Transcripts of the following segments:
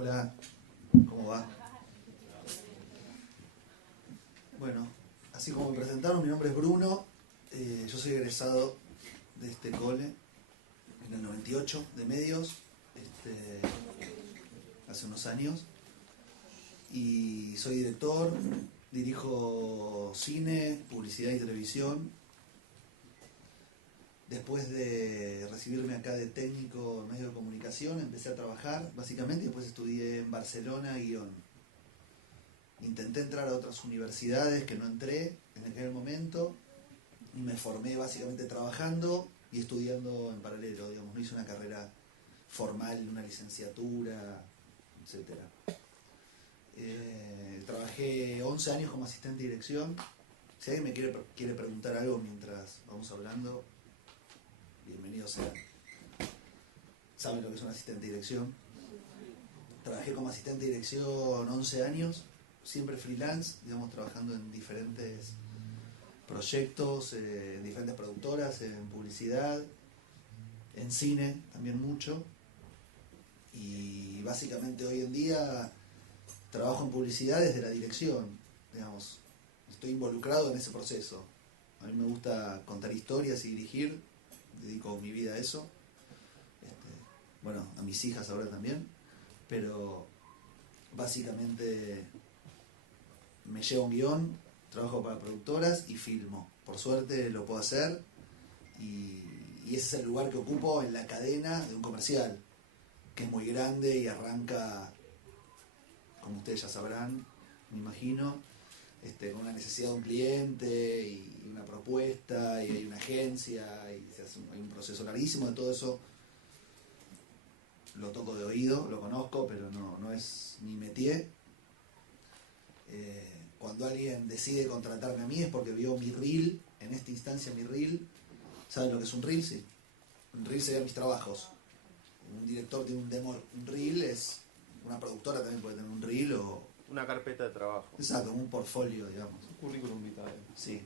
Hola, ¿cómo va? Bueno, así como me presentaron, mi nombre es Bruno, yo soy egresado de este cole en el 98 de medios, hace unos años, y soy director, dirijo cine, publicidad y televisión. Después de recibirme acá de técnico en medio de comunicación, empecé a trabajar básicamente y después estudié en Barcelona guión. Intenté entrar a otras universidades que no entré en aquel momento y me formé básicamente trabajando y estudiando en paralelo, digamos, no hice una carrera formal, una licenciatura, etc. Trabajé 11 años como asistente de dirección. Si alguien me quiere preguntar algo mientras vamos hablando, bienvenido sea. ¿Saben lo que es un asistente de dirección? Trabajé como asistente de dirección 11 años, siempre freelance, digamos, trabajando en diferentes proyectos, en diferentes productoras, en publicidad, en cine también mucho. Y básicamente hoy en día trabajo en publicidad desde la dirección, digamos, estoy involucrado en ese proceso. A mí me gusta contar historias y dirigir, dedico mi vida a eso. Bueno, a mis hijas ahora también, pero básicamente me llevo un guión, trabajo para productoras y filmo. Por suerte lo puedo hacer y ese es el lugar que ocupo en la cadena de un comercial, que es muy grande y arranca, como ustedes ya sabrán, me imagino, con una necesidad de un cliente y una propuesta y hay una agencia y hay un proceso larguísimo de todo eso. Lo toco de oído, lo conozco, pero no es mi métier. Cuando alguien decide contratarme a mí es porque vio mi reel, en esta instancia mi reel. ¿Saben lo que es un reel? Sí. Un reel sería mis trabajos. Un director tiene un demo, un reel es... Una productora también puede tener un reel o... Una carpeta de trabajo. Exacto, un portfolio, digamos. Un currículum vitae. Sí,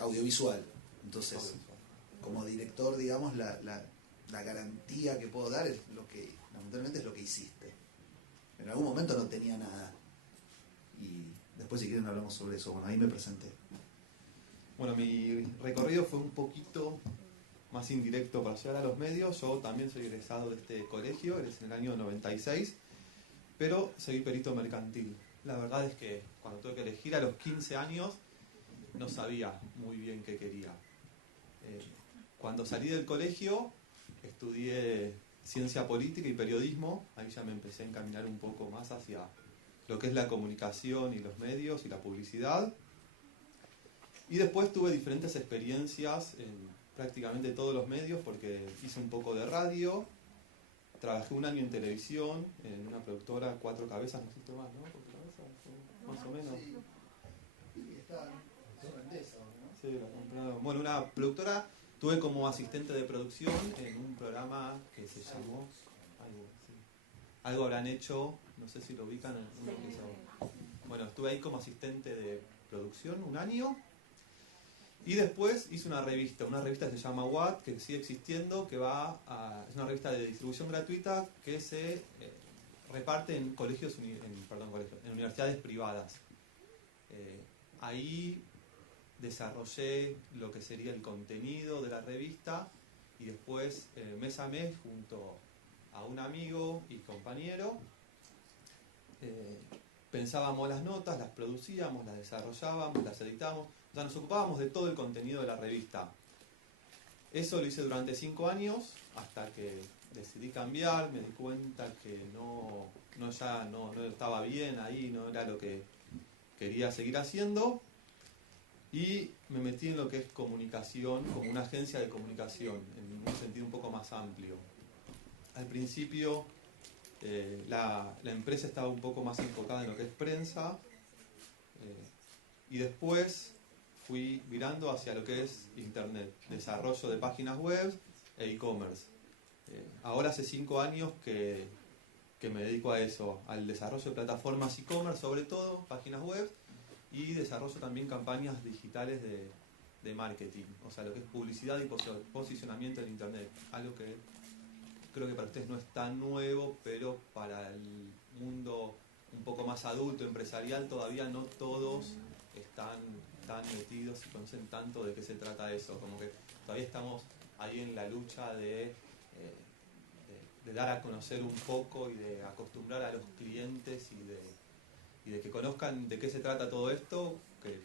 audiovisual. Entonces, como director, digamos, la garantía que puedo dar es lo que, lamentablemente, es lo que hiciste. En algún momento no tenía nada. Y después, si quieren, hablamos sobre eso. Bueno, ahí me presenté. Bueno, mi recorrido fue un poquito más indirecto para llegar a los medios. Yo también soy egresado de este colegio, egresé en el año 96, pero soy perito mercantil. La verdad es que cuando tuve que elegir a los 15 años no sabía muy bien qué quería. Cuando salí del colegio estudié ciencia política y periodismo. Ahí ya me empecé a encaminar un poco más hacia lo que es la comunicación y los medios y la publicidad. Y después tuve diferentes experiencias en prácticamente todos los medios porque hice un poco de radio, trabajé un año en televisión, en una productora, 4 Cabezas, no sé más, ¿no? 4 Cabezas, más o menos. Sí, está Endesa, ¿no? Sí, la compraron. Bueno, una productora, tuve como asistente de producción en un programa que se llamó... Algo habrán hecho, no sé si lo ubican. Bueno, estuve ahí como asistente de producción un año. Y después hice una revista que se llama What, que sigue existiendo, es una revista de distribución gratuita que se reparte en en universidades privadas. Ahí desarrollé lo que sería el contenido de la revista y después, mes a mes, junto a un amigo y compañero, pensábamos las notas, las producíamos, las desarrollábamos, las editábamos. O sea, nos ocupábamos de todo el contenido de la revista. Eso lo hice durante 5 años, hasta que decidí cambiar, me di cuenta que no estaba bien ahí, no era lo que quería seguir haciendo, y me metí en lo que es comunicación, como una agencia de comunicación, en un sentido un poco más amplio. Al principio la empresa estaba un poco más enfocada en lo que es prensa, y después fui virando hacia lo que es internet, desarrollo de páginas web e e-commerce. Ahora hace 5 años que me dedico a eso, al desarrollo de plataformas e-commerce, sobre todo, páginas web, y desarrollo también campañas digitales de marketing, o sea, lo que es publicidad y posicionamiento en internet, algo que creo que para ustedes no es tan nuevo, pero para mundo un poco más adulto, empresarial, todavía no todos están tan metidos y conocen tanto de qué se trata eso. Como que todavía estamos ahí en la lucha de dar a conocer un poco y de acostumbrar a los clientes y de que conozcan de qué se trata todo esto, que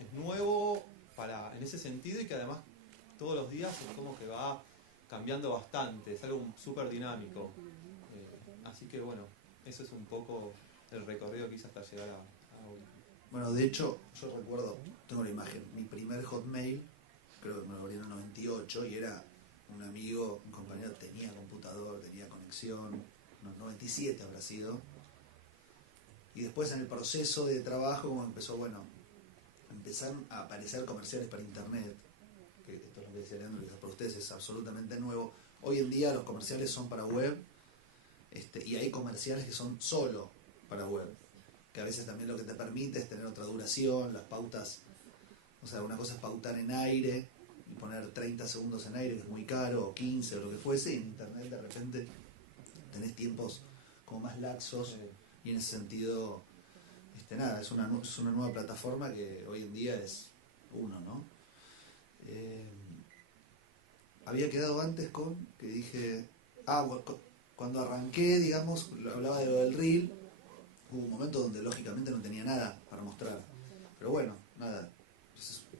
es nuevo en ese sentido y que además todos los días es como que va cambiando bastante, es algo súper dinámico. Así que bueno, eso es un poco el recorrido que hice hasta llegar a hoy. Bueno, de hecho, yo recuerdo, tengo la imagen, mi primer Hotmail, creo que me lo abrí en el 98 y era un amigo, un compañero, tenía computador, tenía conexión, no, 97 habrá sido. Y después en el proceso de trabajo, como empezó, bueno, empezaron a aparecer comerciales para internet, que esto es lo que decía Leandro, que para ustedes es absolutamente nuevo. Hoy en día los comerciales son para web, y hay comerciales que son solo para web, que a veces también lo que te permite es tener otra duración, las pautas, o sea, una cosa es pautar en aire y poner 30 segundos en aire, que es muy caro, o 15 o lo que fuese, y en internet de repente tenés tiempos como más laxos, y en ese sentido, nada, es una nueva plataforma que hoy en día es uno, ¿no? Había quedado antes con, que dije, cuando arranqué, digamos, hablaba de lo del reel, hubo un momento donde lógicamente no tenía nada para mostrar, pero bueno, nada,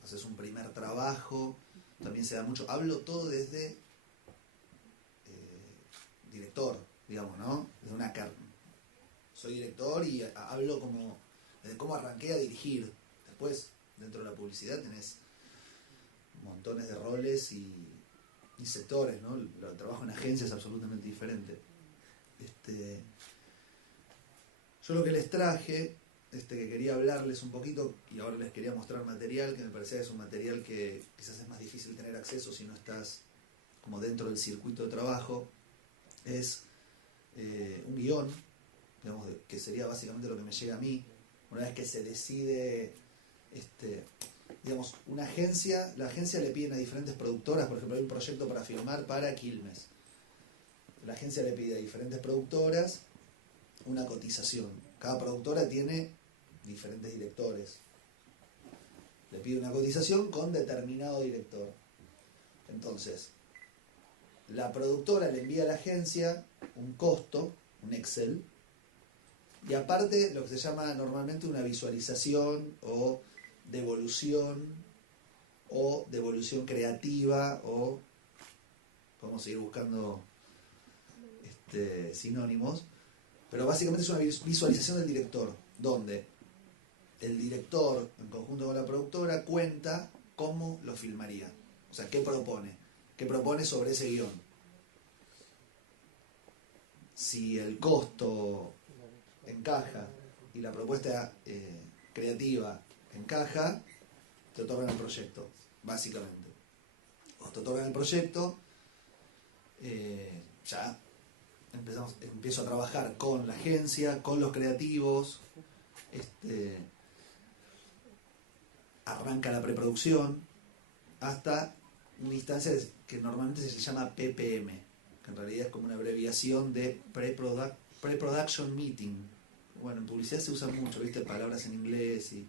haces un primer trabajo, también se da mucho, hablo todo desde director, digamos, ¿no? Desde una soy director y hablo como desde cómo arranqué a dirigir. Después, dentro de la publicidad tenés montones de roles y sectores, ¿no? El trabajo en agencia es absolutamente diferente. Yo lo que les traje, que quería hablarles un poquito, y ahora les quería mostrar material, que me parecía que es un material que quizás es más difícil tener acceso si no estás como dentro del circuito de trabajo, es un guión, digamos, que sería básicamente lo que me llega a mí, una vez que se decide, digamos, la agencia le piden a diferentes productoras, por ejemplo, hay un proyecto para filmar para Quilmes. La agencia le pide a diferentes productoras una cotización. Cada productora tiene diferentes directores. Le pide una cotización con determinado director. Entonces, la productora le envía a la agencia un costo, un Excel, y aparte lo que se llama normalmente una visualización o devolución creativa, o podemos seguir buscando sinónimos, pero básicamente es una visualización del director, donde el director en conjunto con la productora cuenta cómo lo filmaría, o sea, qué propone sobre ese guión. Si el costo encaja y la propuesta creativa encaja, te otorgan el proyecto, básicamente. O te otorgan el proyecto, ya empiezo a trabajar con la agencia, con los creativos, arranca la preproducción, hasta una instancia que normalmente se llama PPM, que en realidad es como una abreviación de Pre-Production Meeting. Bueno, en publicidad se usan mucho, ¿viste? Palabras en inglés y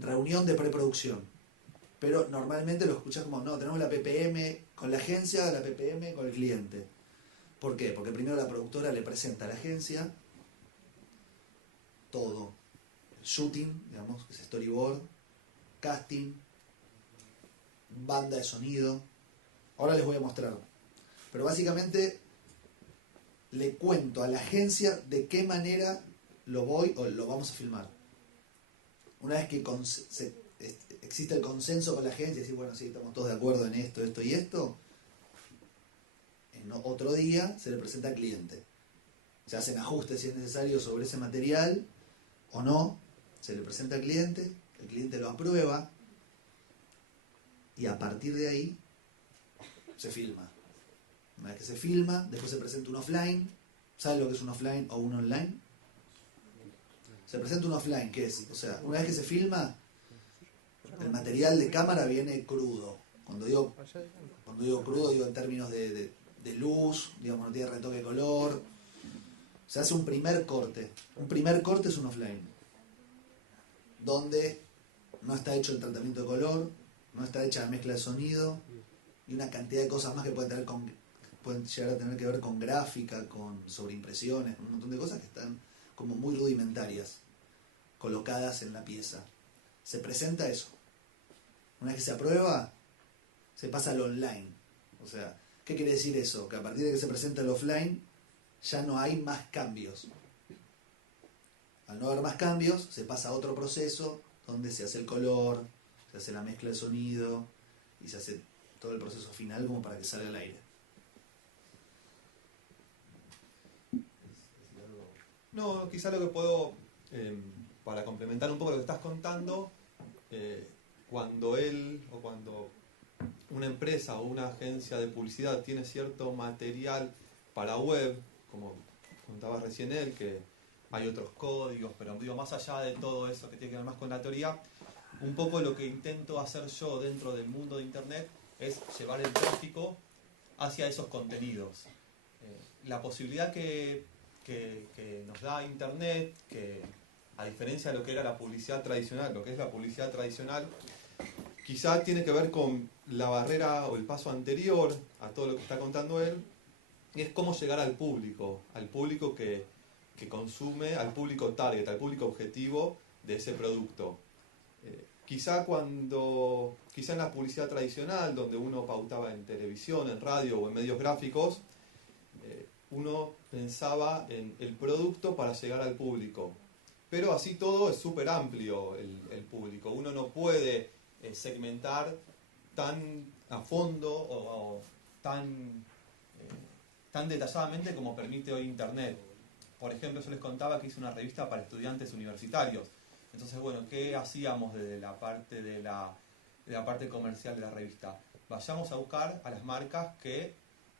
reunión de preproducción. Pero normalmente lo escuchás como, no, tenemos la PPM con la agencia, la PPM con el cliente. ¿Por qué? Porque primero la productora le presenta a la agencia todo. El shooting, digamos, que es storyboard, casting, banda de sonido. Ahora les voy a mostrar. Pero básicamente le cuento a la agencia de qué manera lo vamos a filmar. Una vez que existe el consenso con la agencia, decir, bueno, sí, estamos todos de acuerdo en esto, esto y esto, en otro día se le presenta al cliente. Se hacen ajustes si es necesario sobre ese material o no, se le presenta al cliente, el cliente lo aprueba y a partir de ahí se filma. Una vez que se filma, después se presenta un offline. ¿Saben lo que es un offline o un online? Se presenta un offline, ¿qué es? O sea, una vez que se filma, el material de cámara viene crudo. Cuando digo crudo, digo en términos de luz, digamos, no tiene retoque de color, Se hace un primer corte. Un primer corte es un offline, donde no está hecho el tratamiento de color, no está hecha la mezcla de sonido y una cantidad de cosas más que pueden llegar a tener que ver con gráfica, con sobreimpresiones, con un montón de cosas que están como muy rudimentarias, colocadas en la pieza. Se presenta eso. Una vez que se aprueba, se pasa al online. O sea, ¿qué quiere decir eso? Que a partir de que se presenta el offline, ya no hay más cambios. Al no haber más cambios, se pasa a otro proceso donde se hace el color, se hace la mezcla de sonido y se hace todo el proceso final como para que salga al aire. No, quizá lo que puedo, para complementar un poco lo que estás contando, cuando una empresa o una agencia de publicidad tiene cierto material para web, como contaba recién él, que hay otros códigos, pero digo, más allá de todo eso que tiene que ver más con la teoría, un poco lo que intento hacer yo dentro del mundo de Internet es llevar el tráfico hacia esos contenidos. La posibilidad que nos da Internet, que a diferencia de lo que era la publicidad tradicional, lo que es la publicidad tradicional, quizá tiene que ver con la barrera o el paso anterior a todo lo que está contando él, y es cómo llegar al público que consume, al público target, al público objetivo de ese producto. Quizá en la publicidad tradicional, donde uno pautaba en televisión, en radio o en medios gráficos, uno pensaba en el producto para llegar al público. Pero así todo es súper amplio el público. Uno no puede segmentar tan a fondo o tan detalladamente como permite hoy Internet. Por ejemplo, yo les contaba que hice una revista para estudiantes universitarios. Entonces, bueno, ¿qué hacíamos desde la parte comercial de la revista? Vayamos a buscar a las marcas que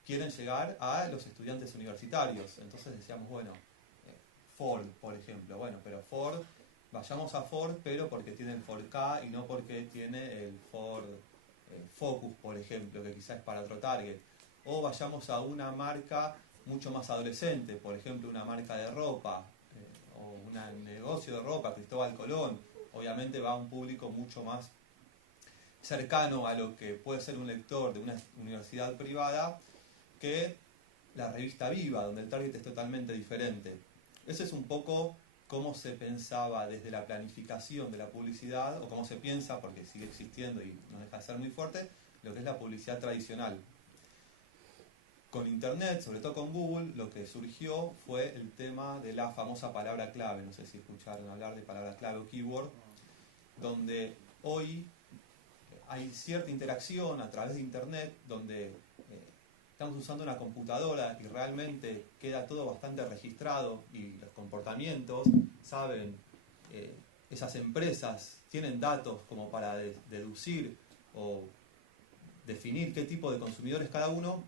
quieren llegar a los estudiantes universitarios. Entonces decíamos, bueno, Ford, por ejemplo. Bueno, pero Ford, vayamos a Ford, pero porque tiene el Ford Ka y no porque tiene el Ford Focus, por ejemplo, que quizás es para otro target. O vayamos a una marca mucho más adolescente, por ejemplo, una marca de ropa, o un negocio de ropa, Cristóbal Colón. Obviamente va a un público mucho más cercano a lo que puede ser un lector de una universidad privada que la revista Viva, donde el target es totalmente diferente. Eso es un poco cómo se pensaba desde la planificación de la publicidad, o cómo se piensa, porque sigue existiendo y no deja de ser muy fuerte, lo que es la publicidad tradicional. Con Internet, sobre todo con Google, lo que surgió fue el tema de la famosa palabra clave. No sé si escucharon hablar de palabra clave o keyword, donde hoy hay cierta interacción a través de Internet, donde estamos usando una computadora y realmente queda todo bastante registrado y los comportamientos, saben, esas empresas tienen datos como para deducir o definir qué tipo de consumidor es cada uno,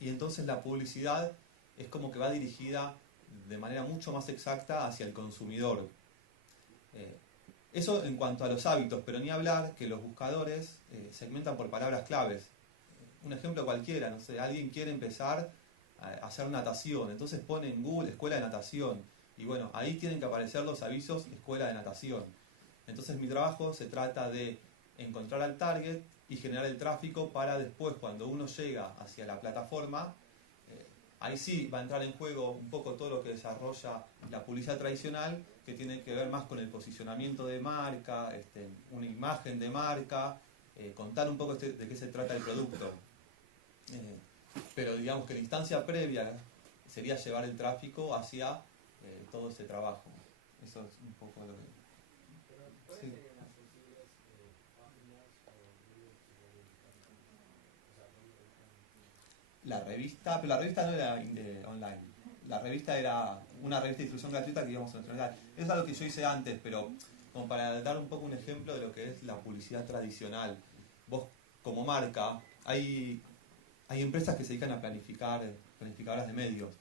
y entonces la publicidad es como que va dirigida de manera mucho más exacta hacia el consumidor. Eso en cuanto a los hábitos, pero ni hablar que los buscadores segmentan por palabras claves. Un ejemplo cualquiera, no sé, alguien quiere empezar a hacer natación, entonces pone en Google escuela de natación, y bueno, ahí tienen que aparecer los avisos escuela de natación. Entonces mi trabajo se trata de encontrar al target y generar el tráfico para después, cuando uno llega hacia la plataforma, ahí sí va a entrar en juego un poco todo lo que desarrolla la publicidad tradicional, que tiene que ver más con el posicionamiento de marca, una imagen de marca, contar un poco de qué se trata el producto. Pero digamos que la instancia previa sería llevar el tráfico hacia todo ese trabajo. Eso es un poco lo que... Sí. La revista, pero la revista no era online. La revista era una revista de distribución gratuita que íbamos a entregar. Eso es algo que yo hice antes, pero como para dar un poco un ejemplo de lo que es la publicidad tradicional. Vos, como marca, hay empresas que se dedican a planificadoras de medios,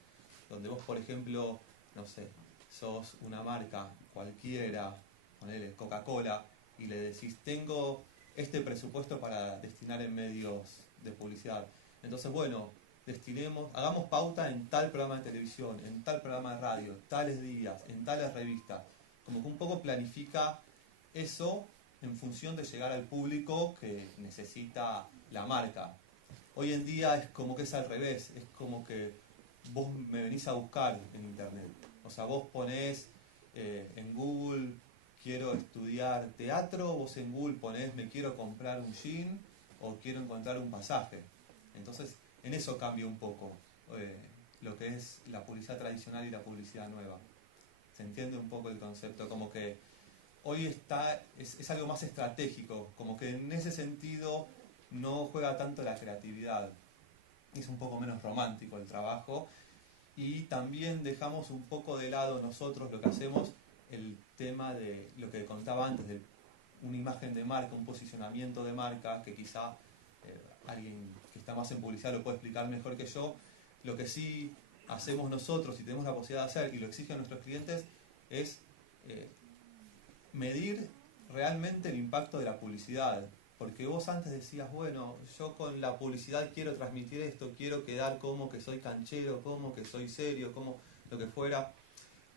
donde vos, por ejemplo, no sé, sos una marca cualquiera, ponele Coca-Cola, y le decís, tengo este presupuesto para destinar en medios de publicidad. Entonces, bueno, hagamos pauta en tal programa de televisión, en tal programa de radio, tales días, en tales revistas. Como que un poco planifica eso en función de llegar al público que necesita la marca. Hoy en día es como que es al revés, es como que vos me venís a buscar en internet. O sea, vos ponés en Google quiero estudiar teatro, vos en Google ponés me quiero comprar un jean o quiero encontrar un pasaje. Entonces, en eso cambia un poco lo que es la publicidad tradicional y la publicidad nueva. ¿Se entiende un poco el concepto? Como que hoy es algo más estratégico, como que en ese sentido no juega tanto la creatividad. Es un poco menos romántico el trabajo. Y también dejamos un poco de lado nosotros lo que hacemos, el tema de lo que contaba antes, de una imagen de marca, un posicionamiento de marca, que quizá alguien que está más en publicidad lo puede explicar mejor que yo. Lo que sí hacemos nosotros y tenemos la posibilidad de hacer, y lo exigen nuestros clientes, es medir realmente el impacto de la publicidad. Porque vos antes decías, bueno, yo con la publicidad quiero transmitir esto, quiero quedar como que soy canchero, como que soy serio, como lo que fuera.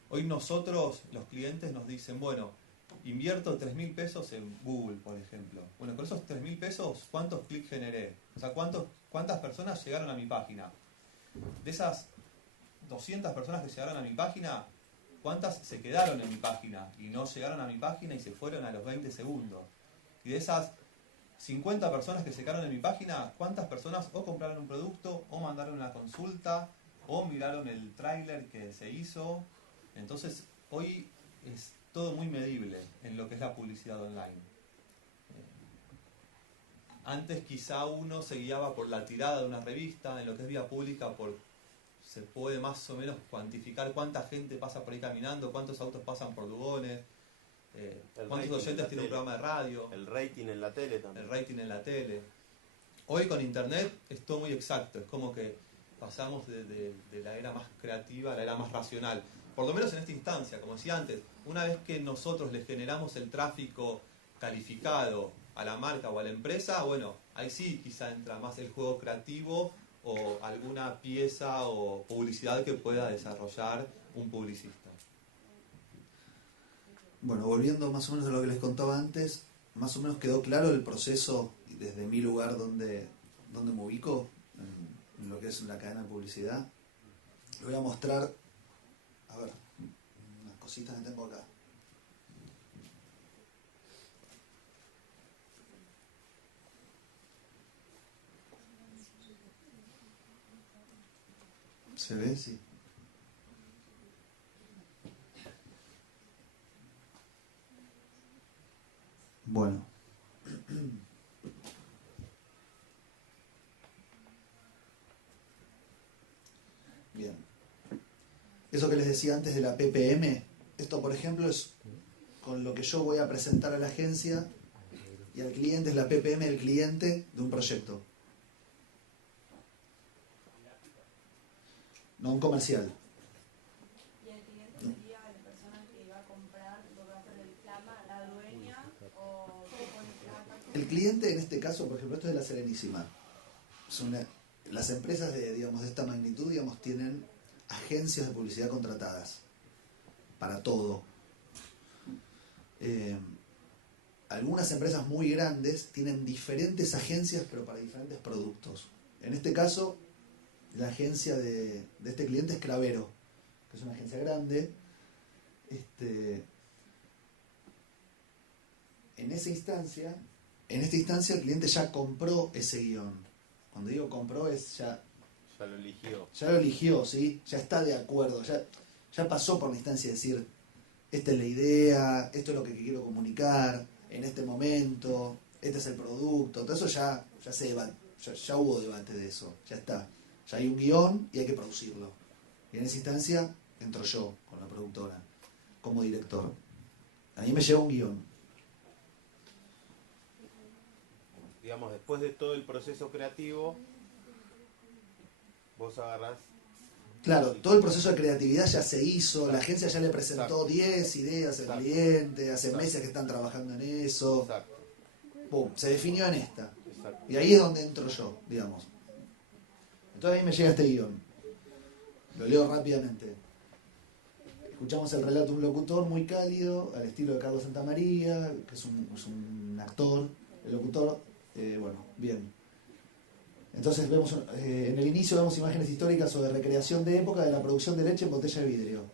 Hoy nosotros, los clientes, nos dicen, bueno, invierto 3.000 pesos en Google, por ejemplo. Bueno, con esos 3.000 pesos, ¿cuántos clics generé? O sea, ¿cuántas personas llegaron a mi página? De esas 200 personas que llegaron a mi página, ¿cuántas se quedaron en mi página y no llegaron a mi página y se fueron a los 20 segundos? Y de esas 50 personas que se quedaron en mi página, ¿cuántas personas o compraron un producto, o mandaron una consulta, o miraron el tráiler que se hizo? Entonces, hoy es todo muy medible en lo que es la publicidad online. Antes quizá uno se guiaba por la tirada de una revista, en lo que es vía pública se puede más o menos cuantificar cuánta gente pasa por ahí caminando, cuántos autos pasan por Lugones, cuántos oyentes tiene un programa de radio. El rating en la tele también. El rating en la tele. Hoy con internet es todo muy exacto, es como que pasamos de la era más creativa a la era más racional. Por lo menos en esta instancia, como decía antes, una vez que nosotros le generamos el tráfico calificado a la marca o a la empresa, bueno, ahí sí quizá entra más el juego creativo o alguna pieza o publicidad que pueda desarrollar un publicista. Bueno, volviendo más o menos a lo que les contaba antes, más o menos quedó claro el proceso desde mi lugar donde me ubico, en lo que es la cadena de publicidad. Les voy a mostrar, a ver, unas cositas que tengo acá. ¿Se ve? Sí. Bueno. Bien. Eso que les decía antes de la PPM, esto por ejemplo es con lo que yo voy a presentar a la agencia y al cliente, es la PPM del cliente de un proyecto. No un comercial. ¿Y el cliente sería la persona que va a comprar, lo que va a hacer el reclama, la dueña o el cliente en este caso, por ejemplo, esto es de la Serenísima. Las empresas de esta magnitud, tienen agencias de publicidad contratadas para todo. Algunas empresas muy grandes tienen diferentes agencias, pero para diferentes productos. En este caso, la agencia de este cliente es Cravero, que es una agencia grande. En esta instancia el cliente ya compró ese guión. Cuando digo compró es ya lo eligió. Ya lo eligió, ¿sí? Ya está de acuerdo, ya pasó por la instancia de decir, esta es la idea, esto es lo que quiero comunicar en este momento, este es el producto, todo eso ya se debate, ya hubo debate de eso, ya está. Ya hay un guión y hay que producirlo. Y en esa instancia entro yo con la productora, como director. A mí me llega un guión. Digamos, después de todo el proceso creativo, vos agarrás... Claro, todo el proceso de creatividad ya se hizo, la agencia ya le presentó 10 ideas al cliente, hace meses que están trabajando en eso. Pum, se definió en esta. Y ahí es donde entro yo, digamos. Entonces a mí me llega este guión. Lo leo rápidamente. Escuchamos el relato de un locutor muy cálido, al estilo de Carlos Santamaría, que es un actor. El locutor, bueno, bien. Entonces vemos en el inicio vemos imágenes históricas sobre recreación de época de la producción de leche en botella de vidrio.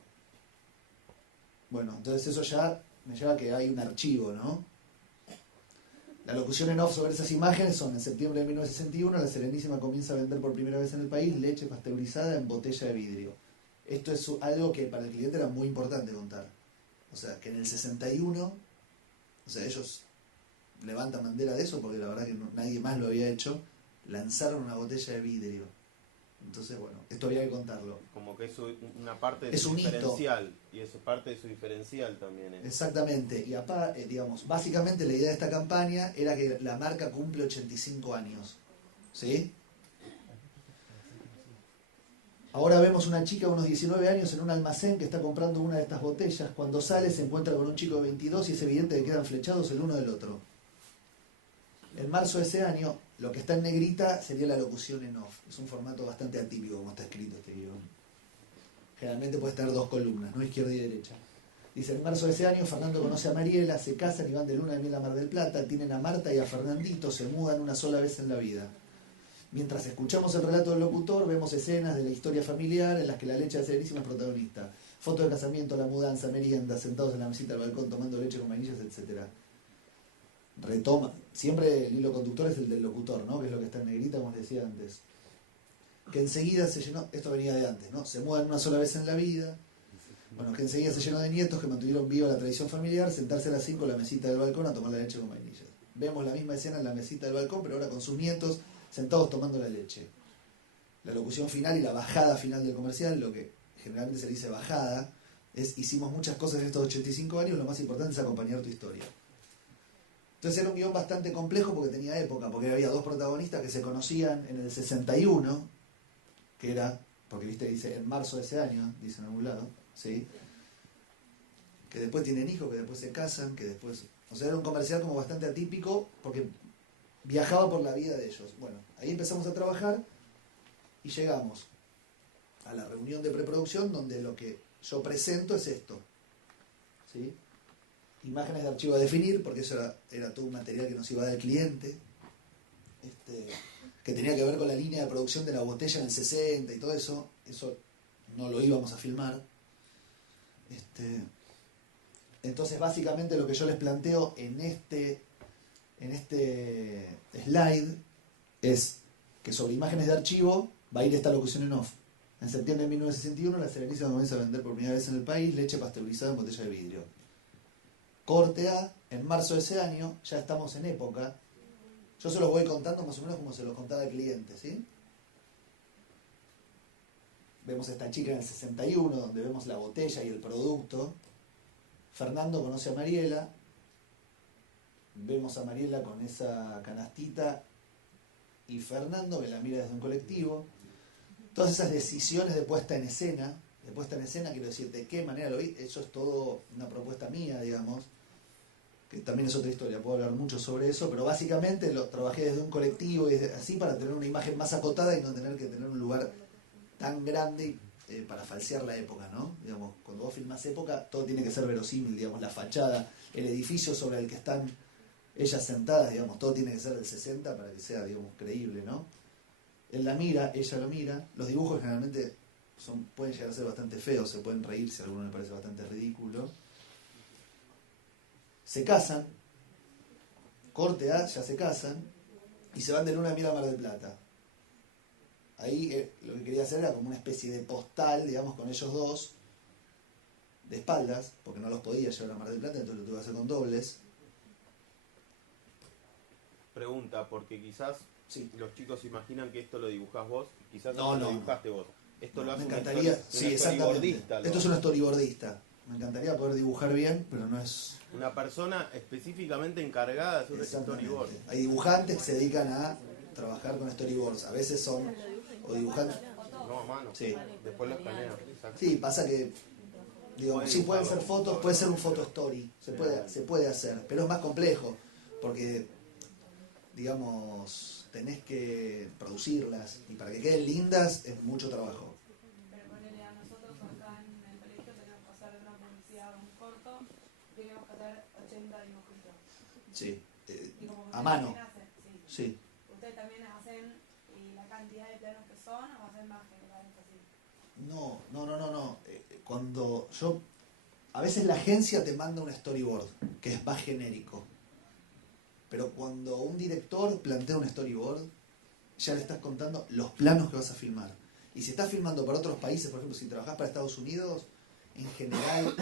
Bueno, entonces eso ya me lleva a que hay un archivo, ¿no? La locución en off sobre esas imágenes son: en septiembre de 1961 la Serenísima comienza a vender por primera vez en el país leche pasteurizada en botella de vidrio. Esto es algo que para el cliente era muy importante contar. O sea, que en el 61, o sea, ellos levantan bandera de eso porque la verdad que nadie más lo había hecho, lanzaron una botella de vidrio. Entonces, bueno, esto había que contarlo. Como que es una parte de Es su un hito. diferencial. Y eso es parte de su diferencial también. Exactamente. Y digamos, básicamente la idea de esta campaña era que la marca cumple 85 años. ¿Sí? Ahora vemos una chica de unos 19 años en un almacén que está comprando una de estas botellas. Cuando sale se encuentra con un chico de 22 y es evidente que quedan flechados el uno del otro. En marzo de ese año, lo que está en negrita sería la locución en off. Es un formato bastante atípico como está escrito este guión. Generalmente puede estar dos columnas, no izquierda y derecha. Dice: en marzo de ese año Fernando conoce a Mariela, se casan y van de luna de miel a Mar del Plata, tienen a Marta y a Fernandito, se mudan una sola vez en la vida. Mientras escuchamos el relato del locutor, vemos escenas de la historia familiar en las que la leche de Serenísima es protagonista. Fotos de casamiento, la mudanza, merienda, sentados en la mesita del balcón tomando leche con vainillas, etc. Retoma, siempre el hilo conductor es el del locutor, ¿no? Que es lo que está en negrita, como les decía antes. Que enseguida se llenó, esto venía de antes, ¿no? Se mudan una sola vez en la vida. Bueno, que enseguida se llenó de nietos que mantuvieron viva la tradición familiar, sentarse a las 5 en la mesita del balcón a tomar la leche con vainillas. Vemos la misma escena en la mesita del balcón, pero ahora con sus nietos sentados tomando la leche. La locución final y la bajada final del comercial, lo que generalmente se le dice bajada, es: hicimos muchas cosas en estos 85 años, lo más importante es acompañar tu historia. Entonces era un guión bastante complejo porque tenía época, porque había dos protagonistas que se conocían en el 61, que era, porque viste, dice en marzo de ese año, dice en algún lado, ¿sí? Que después tienen hijos, que después se casan, que después... O sea, era un comercial como bastante atípico porque viajaba por la vida de ellos. Bueno, ahí empezamos a trabajar y llegamos a la reunión de preproducción donde lo que yo presento es esto, ¿sí? Imágenes de archivo a definir, porque eso era todo un material que nos iba a dar el cliente, que tenía que ver con la línea de producción de la botella en el 60 y todo eso. Eso no lo íbamos a filmar. Entonces básicamente lo que yo les planteo en este slide es que sobre imágenes de archivo va a ir esta locución en off. En septiembre de 1961 la Serenísima comienza a vender por primera vez en el país leche pasteurizada en botella de vidrio. Corte A: en marzo de ese año, ya estamos en época. Yo se los voy contando más o menos como se los contaba el cliente, ¿sí? Vemos a esta chica en el 61, donde vemos la botella y el producto. Fernando conoce a Mariela. Vemos a Mariela con esa canastita y Fernando que la mira desde un colectivo. Todas esas decisiones de puesta en escena, quiero decir, de qué manera lo vi, eso es todo una propuesta mía, digamos, que también es otra historia, puedo hablar mucho sobre eso, pero básicamente lo trabajé desde un colectivo y así para tener una imagen más acotada y no tener que tener un lugar tan grande para falsear la época, ¿no? Digamos, cuando vos filmás época, todo tiene que ser verosímil, digamos, la fachada, el edificio sobre el que están ellas sentadas, digamos, todo tiene que ser del 60 para que sea, digamos, creíble, ¿no? Él la mira, ella lo mira. Los dibujos generalmente pueden llegar a ser bastante feos, se pueden reír si a alguno le parece bastante ridículo. Se casan, corte A, ya se casan, y se van de luna de miel a Mar del Plata. Ahí lo que quería hacer era como una especie de postal, digamos, con ellos dos, de espaldas, porque no los podía llevar a Mar del Plata, entonces lo tuve que hacer con dobles. Pregunta, porque quizás Sí. los chicos imaginan que esto lo dibujás vos, quizás No, lo no. dibujaste vos. Esto lo hace Me un encantaría, sí, exactamente. storyboardista, Esto es un storyboardista. Me encantaría poder dibujar bien, pero no es... una persona específicamente encargada de hacer un storyboard. Hay dibujantes que se dedican a trabajar con storyboards. A veces son o dibujantes... No, a mano. Sí. Después lo escanean. Exacto. Sí, pasa que... Digo, sí pueden ser fotos, puede ser un photo story. Se puede hacer, pero es más complejo. Porque, digamos... tenés que producirlas y para que queden lindas es mucho trabajo. Pero ponele a nosotros acá en el colegio tenemos que hacer una publicidad, un corto, tenemos que hacer 80 dibujitos. Sí, Y como a ustedes mano. también hacen, sí. Sí. Ustedes también hacen y la cantidad de planos que son o hacen más generales así. No. Cuando yo... A veces la agencia te manda un storyboard, que es más genérico. Pero cuando un director plantea un storyboard, ya le estás contando los planos que vas a filmar. Y si estás filmando para otros países, por ejemplo, si trabajás para Estados Unidos, en general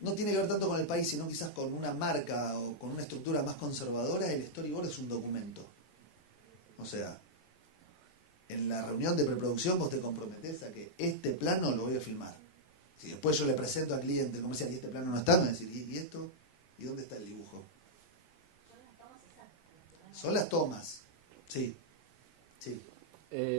no tiene que ver tanto con el país, sino quizás con una marca o con una estructura más conservadora, el storyboard es un documento. O sea, en la reunión de preproducción vos te comprometés a que este plano lo voy a filmar. Si después yo le presento al cliente comercial y este plano no está, me va a decir, ¿y esto? ¿Y dónde está el dibujo? Son las tomas. Sí.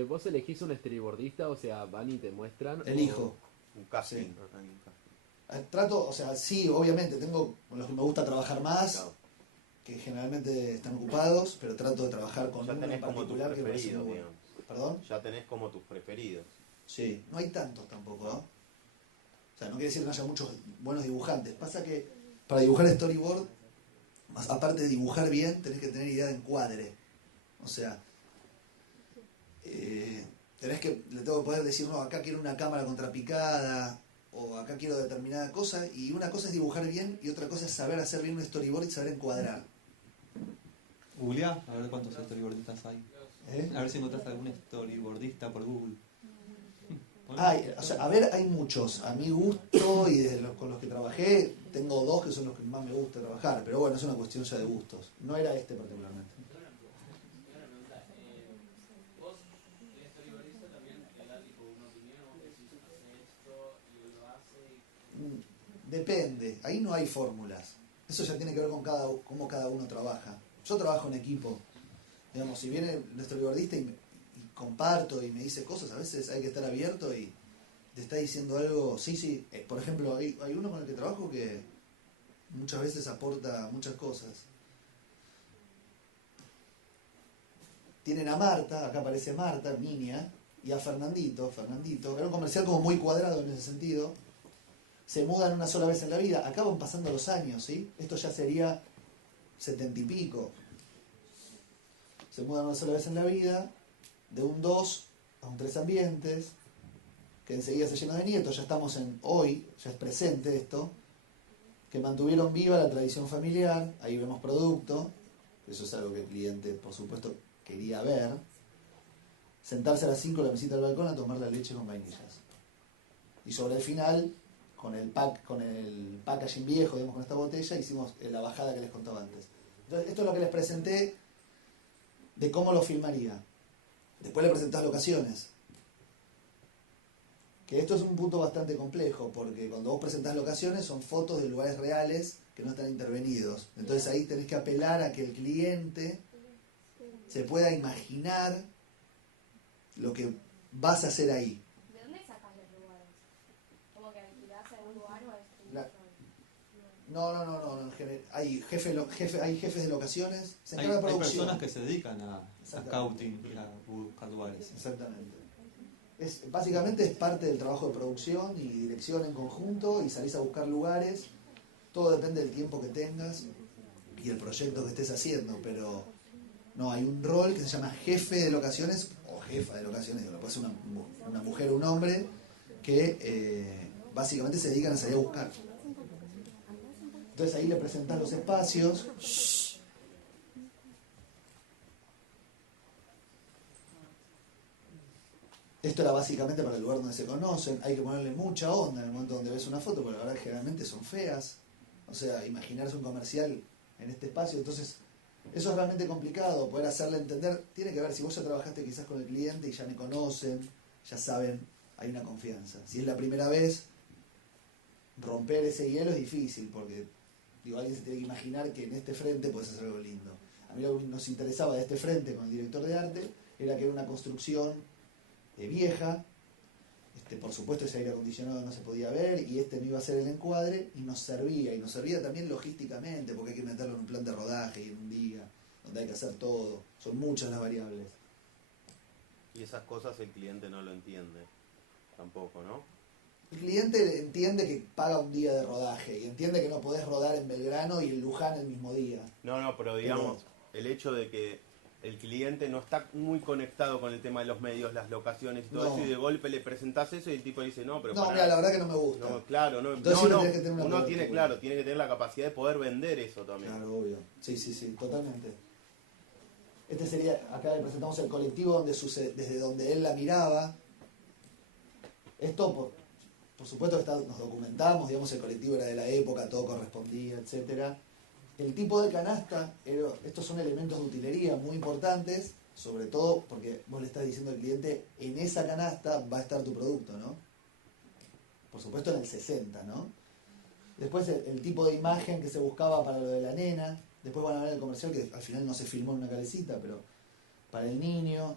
¿Vos elegís un storyboardista? O sea, van y te muestran. Elijo. Un casting. Sí. Acá hay un casting. Trato, o sea, sí, obviamente, tengo con los que me gusta trabajar más, Claro. que generalmente están ocupados, pero trato de trabajar con Ya uno en tenés como tus particular que me parece muy preferidos, bueno. digamos. ¿Perdón? Ya tenés como tus preferidos. Sí, no hay tantos tampoco, ¿no? O sea, no quiere decir que no haya muchos buenos dibujantes. Pasa que para dibujar storyboard, aparte de dibujar bien, tenés que tener idea de encuadre. O sea, le tengo que poder decir, no, acá quiero una cámara contrapicada, o acá quiero determinada cosa, y una cosa es dibujar bien, y otra cosa es saber hacer bien un storyboard y saber encuadrar. Googleá, a ver cuántos storyboardistas hay. ¿Eh? A ver si encontrás algún storyboardista por Google. O sea, a ver, hay muchos. A mi gusto y con los que trabajé, tengo dos que son los que más me gusta trabajar. Pero bueno, es una cuestión ya de gustos. No era este particularmente. ¿Vos, el storyboardista, también le da tipo una opinión o decís hace esto y él lo hace? Depende. Ahí no hay fórmulas. Eso ya tiene que ver con cómo cada uno trabaja. Yo trabajo en equipo. Digamos, si viene el storyboardista y comparto y me dice cosas, a veces hay que estar abierto y te está diciendo algo. Sí. Por ejemplo, hay uno con el que trabajo que muchas veces aporta muchas cosas. Tienen a Marta, acá aparece Marta, niña, y a Fernandito. Era un comercial como muy cuadrado en ese sentido. Se mudan una sola vez en la vida. Acá van pasando los años, ¿sí? Esto ya sería 70 y pico. Se mudan una sola vez en la vida, de un 2 a un 3 ambientes, que enseguida se llena de nietos. Ya estamos en hoy, ya es presente esto, que mantuvieron viva la tradición familiar. Ahí vemos producto, eso es algo que el cliente, por supuesto, quería ver. Sentarse a las 5 en la mesita del balcón a tomar la leche con vainillas. Y sobre el final, con el packaging viejo, digamos, con esta botella, hicimos la bajada que les contaba antes. Entonces, esto es lo que les presenté de cómo lo filmaría. Después le presentás locaciones. Que esto es un punto bastante complejo, porque cuando vos presentás locaciones son fotos de lugares reales que no están intervenidos. Entonces ahí tenés que apelar a que el cliente se pueda imaginar lo que vas a hacer ahí. ¿De dónde sacas los lugares? ¿Como que alquilás en un lugar o es La- No. Hay jefes de locaciones. Se Hay encarga de producción. personas que se dedican a scouting y a buscar lugares. Exactamente. Básicamente es parte del trabajo de producción y dirección en conjunto y salís a buscar lugares. Todo depende del tiempo que tengas y el proyecto que estés haciendo, pero no, hay un rol que se llama jefe de locaciones o jefa de locaciones, lo puede ser una mujer o un hombre, que básicamente se dedican a salir a buscar. Entonces ahí le presentás los espacios. Esto era básicamente para el lugar donde se conocen. Hay que ponerle mucha onda en el momento donde ves una foto, porque la verdad que generalmente son feas. O sea, imaginarse un comercial en este espacio. Entonces, eso es realmente complicado, poder hacerle entender. Tiene que ver, si vos ya trabajaste quizás con el cliente y ya me conocen, ya saben, hay una confianza. Si es la primera vez, romper ese hielo es difícil, porque alguien se tiene que imaginar que en este frente puedes hacer algo lindo. A mí lo que nos interesaba de este frente con el director de arte era que era una construcción vieja, por supuesto ese aire acondicionado no se podía ver y no iba a ser el encuadre y nos servía también logísticamente porque hay que meterlo en un plan de rodaje y en un día donde hay que hacer todo. Son muchas las variables. Y esas cosas el cliente no lo entiende tampoco, ¿no? El cliente entiende que paga un día de rodaje y entiende que no podés rodar en Belgrano y en Luján el mismo día. No, pero digamos, el hecho de que el cliente no está muy conectado con el tema de los medios, las locaciones y todo No. eso, y de golpe le presentás eso y el tipo dice, no, pero No, pará. mira, la verdad que no me gusta. No, claro, no, Entonces no, siempre no, tenés que tener una uno cobertura. tiene, claro, tiene que tener la capacidad de poder vender eso también. Claro, obvio. Sí, totalmente. Este sería, acá le presentamos el colectivo donde desde donde él la miraba. Esto, por supuesto, que nos documentamos, digamos, el colectivo era de la época, todo correspondía, etcétera. El tipo de canasta, estos son elementos de utilería muy importantes, sobre todo porque vos le estás diciendo al cliente, en esa canasta va a estar tu producto, ¿no? Por supuesto en el 60, ¿no? Después el tipo de imagen que se buscaba para lo de la nena, después van a ver el comercial que al final no se filmó en una calecita, pero para el niño,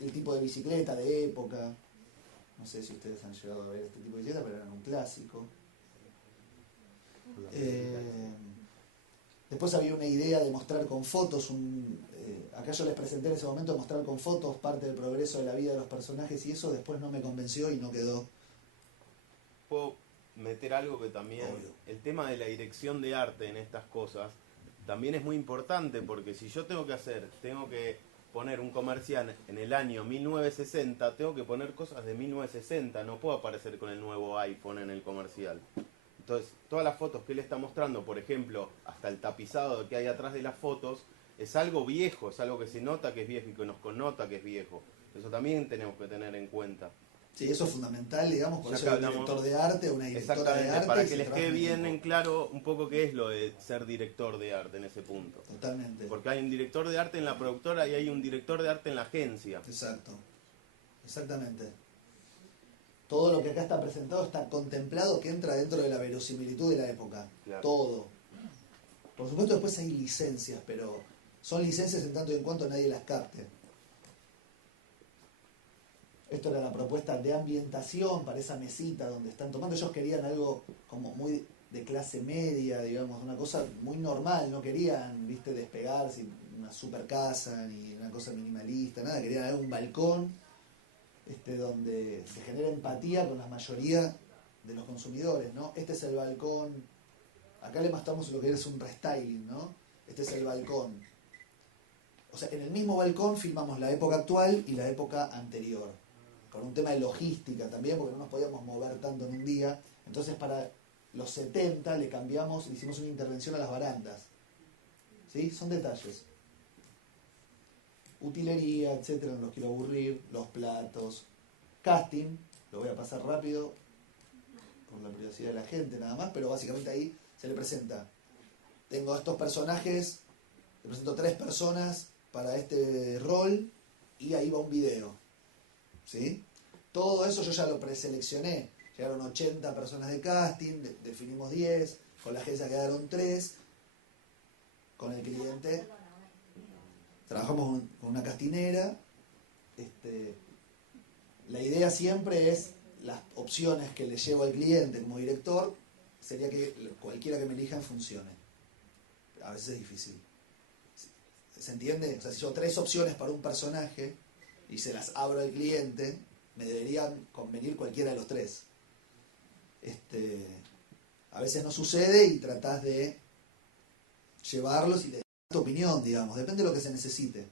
el tipo de bicicleta de época, no sé si ustedes han llegado a ver este tipo de bicicleta, pero eran un clásico. Después había una idea de mostrar con fotos, acá yo les presenté en ese momento, de mostrar con fotos parte del progreso de la vida de los personajes y eso después no me convenció y no quedó. Puedo meter algo que también, Obvio. el tema de la dirección de arte en estas cosas, también es muy importante porque si yo tengo que poner un comercial en el año 1960, tengo que poner cosas de 1960, no puedo aparecer con el nuevo iPhone en el comercial. Entonces, todas las fotos que él está mostrando, por ejemplo, hasta el tapizado que hay atrás de las fotos, es algo viejo, es algo que se nota que es viejo y que nos connota que es viejo. Eso también tenemos que tener en cuenta. Sí, eso es fundamental, digamos, por Ya eso que hay un hablamos- director de arte, una directora de Exactamente, arte. para y que se les trabaja quede bien en equipo. claro un poco qué es lo de ser director de arte en ese punto. Totalmente. Porque hay un director de arte en la productora y hay un director de arte en la agencia. Exacto. Exactamente. Todo lo que acá está presentado está contemplado que entra dentro de la verosimilitud de la época. Claro. Todo. Por supuesto después hay licencias, pero son licencias en tanto y en cuanto nadie las capte. Esto era la propuesta de ambientación para esa mesita donde están tomando. Ellos querían algo como muy de clase media, digamos, una cosa muy normal. No querían, viste, despegarse, una super casa, ni una cosa minimalista, nada. Querían algún balcón donde se genera empatía con la mayoría de los consumidores, ¿no? Este es el balcón. Acá le mostramos lo que es un restyling, ¿no? Este es el balcón. O sea, en el mismo balcón filmamos la época actual y la época anterior. Con un tema de logística también, porque no nos podíamos mover tanto en un día. Entonces para los 70 le hicimos una intervención a las barandas. ¿Sí? Son detalles. Utilería, etcétera, no los quiero aburrir. Los platos. Casting, lo voy a pasar rápido por la privacidad de la gente nada más, pero básicamente ahí se le presenta. Tengo estos personajes, le presento 3 personas para este rol y ahí va un video. ¿Sí? Todo eso yo ya lo preseleccioné. Llegaron 80 personas de casting, definimos 10, con la agencia quedaron 3, con el cliente trabajamos con una castinera. La idea siempre es las opciones que le llevo al cliente como director, sería que cualquiera que me elijan funcione. A veces es difícil. ¿Se entiende? O sea, si yo 3 opciones para un personaje y se las abro al cliente, me deberían convenir cualquiera de los 3. A veces no sucede y tratás de llevarlos y le das tu opinión, digamos, depende de lo que se necesite.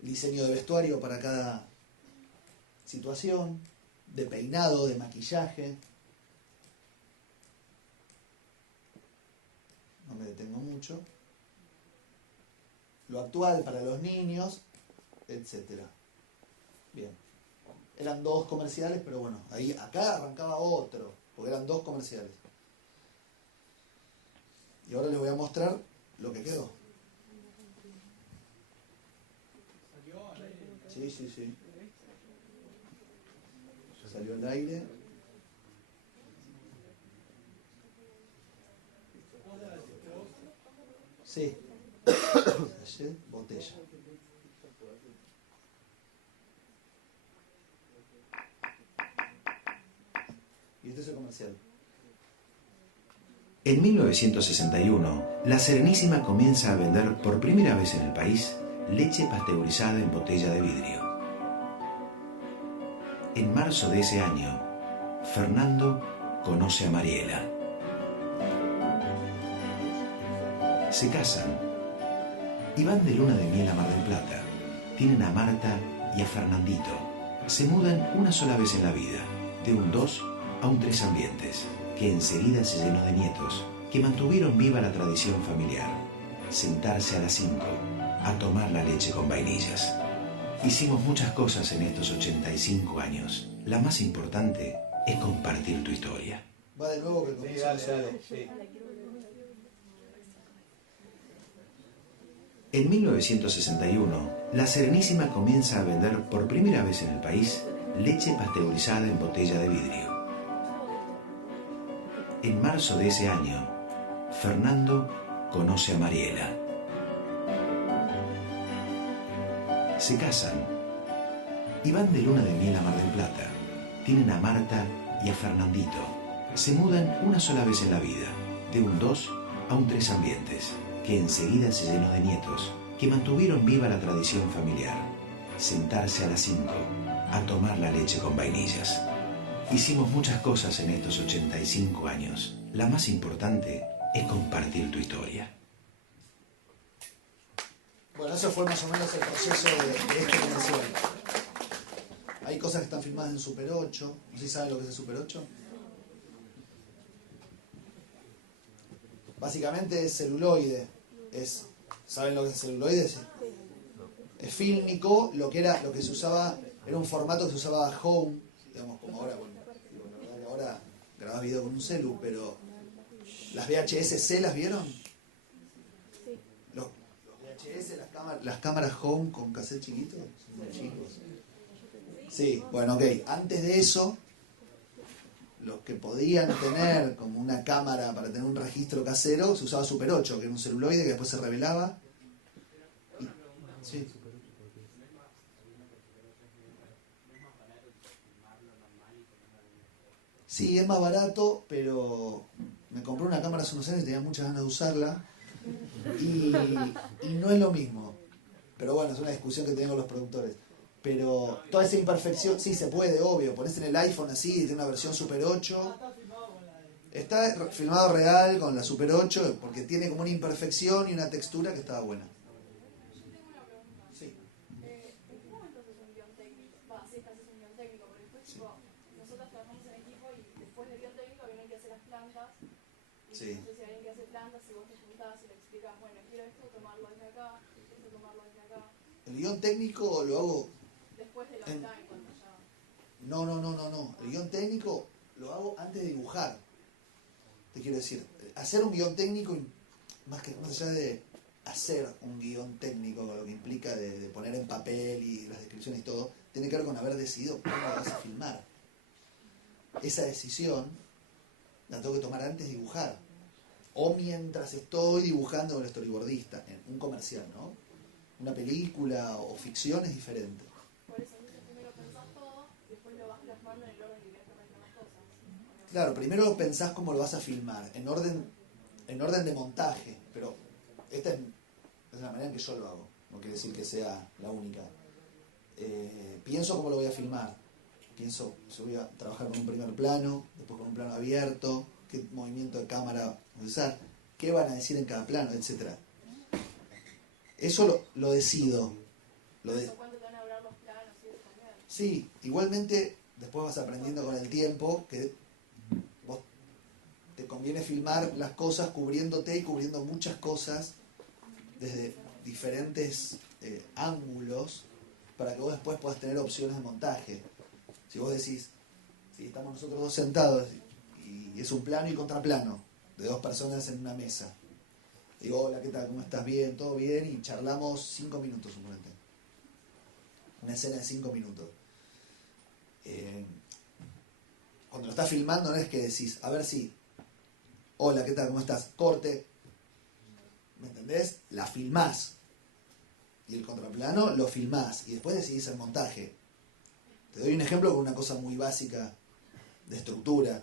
El diseño de vestuario para cada situación, de peinado, de maquillaje. No me detengo mucho. Lo actual para los niños, etcétera. Bien. Eran 2 comerciales, pero bueno, acá arrancaba otro, porque eran 2 comerciales. Y ahora les voy a mostrar lo que quedó. ¿Salió al aire? Sí. Ya salió al aire. Sí. Ayer, botella. Y este es el comercial. En 1961, La Serenísima comienza a vender por primera vez en el país leche pasteurizada en botella de vidrio. En marzo de ese año, Fernando conoce a Mariela. Se casan y van de luna de miel a Mar del Plata. Tienen a Marta y a Fernandito. Se mudan una sola vez en la vida, de un 2 a un 3 ambientes, que enseguida se llenó de nietos, que mantuvieron viva la tradición familiar. Sentarse a las 5 a tomar la leche con vainillas. Hicimos muchas cosas en estos 85 años. La más importante es compartir tu historia. Va de nuevo que Sí, comienza dale, solo. dale, sí. En 1961, La Serenísima comienza a vender por primera vez en el país leche pasteurizada en botella de vidrio. En marzo de ese año, Fernando conoce a Mariela. Se casan y van de luna de miel a Mar del Plata. Tienen a Marta y a Fernandito. Se mudan una sola vez en la vida, de un 2 a un 3 ambientes, que enseguida se llenó de nietos, que mantuvieron viva la tradición familiar. Sentarse a las 5 a tomar la leche con vainillas. Hicimos muchas cosas en estos 85 años. La más importante es compartir tu historia. Bueno, eso fue más o menos el proceso de este comercial. Hay cosas que están filmadas en Super 8. No sé si saben lo que es el Super 8. Básicamente es celuloide. ¿Saben lo que es celuloide? Sí. Es fílmico, lo que se usaba, era un formato que se usaba home, digamos como ahora, bueno, digo, la verdad que ahora grabás video con un celu, pero las VHS-C las vieron. Los VHS, las cámaras home con cassette chiquito, son chicos. Sí, bueno, ok. Antes de eso, los que podían tener como una cámara para tener un registro casero, se usaba Super 8, que era un celuloide que después se revelaba. Sí. Sí, es más barato, pero me compré una cámara hace unos años y tenía muchas ganas de usarla. Y no es lo mismo. Pero bueno, es una discusión que tengo con los productores. Pero toda esa imperfección, sí se puede, obvio. Ponés en el iPhone así, tiene una versión Super 8. Está filmado real con la Super 8 porque tiene como una imperfección y una textura que estaba buena. Sí. ¿En qué momento haces un guión técnico? Si es que haces un guión técnico, porque después, tipo, nosotros trabajamos en equipo y después del guión técnico vienen que hacer las plantas. Y Sí. no sé si alguien que hace plantas, si vos te juntás y le explicas, bueno, quiero esto, tomarlo desde acá, esto, tomarlo desde acá. El guión técnico lo hago. Después del online, cuando ya. No. El guión técnico lo hago antes de dibujar. Te quiero decir, hacer un guión técnico, más allá de hacer un guión técnico, con lo que implica de poner en papel y las descripciones y todo, tiene que ver con haber decidido cómo lo vas a filmar. Esa decisión la tengo que tomar antes de dibujar. O mientras estoy dibujando con el storyboardista, en un comercial, ¿no? Una película o ficción es diferente. Por eso, entonces primero pensás todo, después lo vas plasmando en el orden que querés que aparezcan las cosas. Claro, primero pensás cómo lo vas a filmar, en orden de montaje, pero esta es la manera en que yo lo hago, no quiere decir que sea la única. Pienso cómo lo voy a filmar, pienso, yo voy a trabajar con un primer plano, después con un plano abierto, qué movimiento de cámara voy a usar, qué van a decir en cada plano, etcétera. Eso lo decido. ¿Cuánto te van a durar los planos y eso también? Sí, igualmente después vas aprendiendo con el tiempo que vos te conviene filmar las cosas cubriéndote y cubriendo muchas cosas desde diferentes ángulos para que vos después puedas tener opciones de montaje. Si vos decís, si estamos nosotros dos sentados y es un plano y contraplano de dos personas en una mesa, digo, hola, ¿qué tal? ¿Cómo estás? Bien, todo bien, y charlamos 5 minutos, suponete. Una escena de 5 minutos. Cuando lo estás filmando no es que decís, a ver si, hola, ¿qué tal? ¿Cómo estás? Corte. ¿Me entendés? La filmás. Y el contraplano lo filmás. Y después decidís el montaje. Te doy un ejemplo con una cosa muy básica de estructura.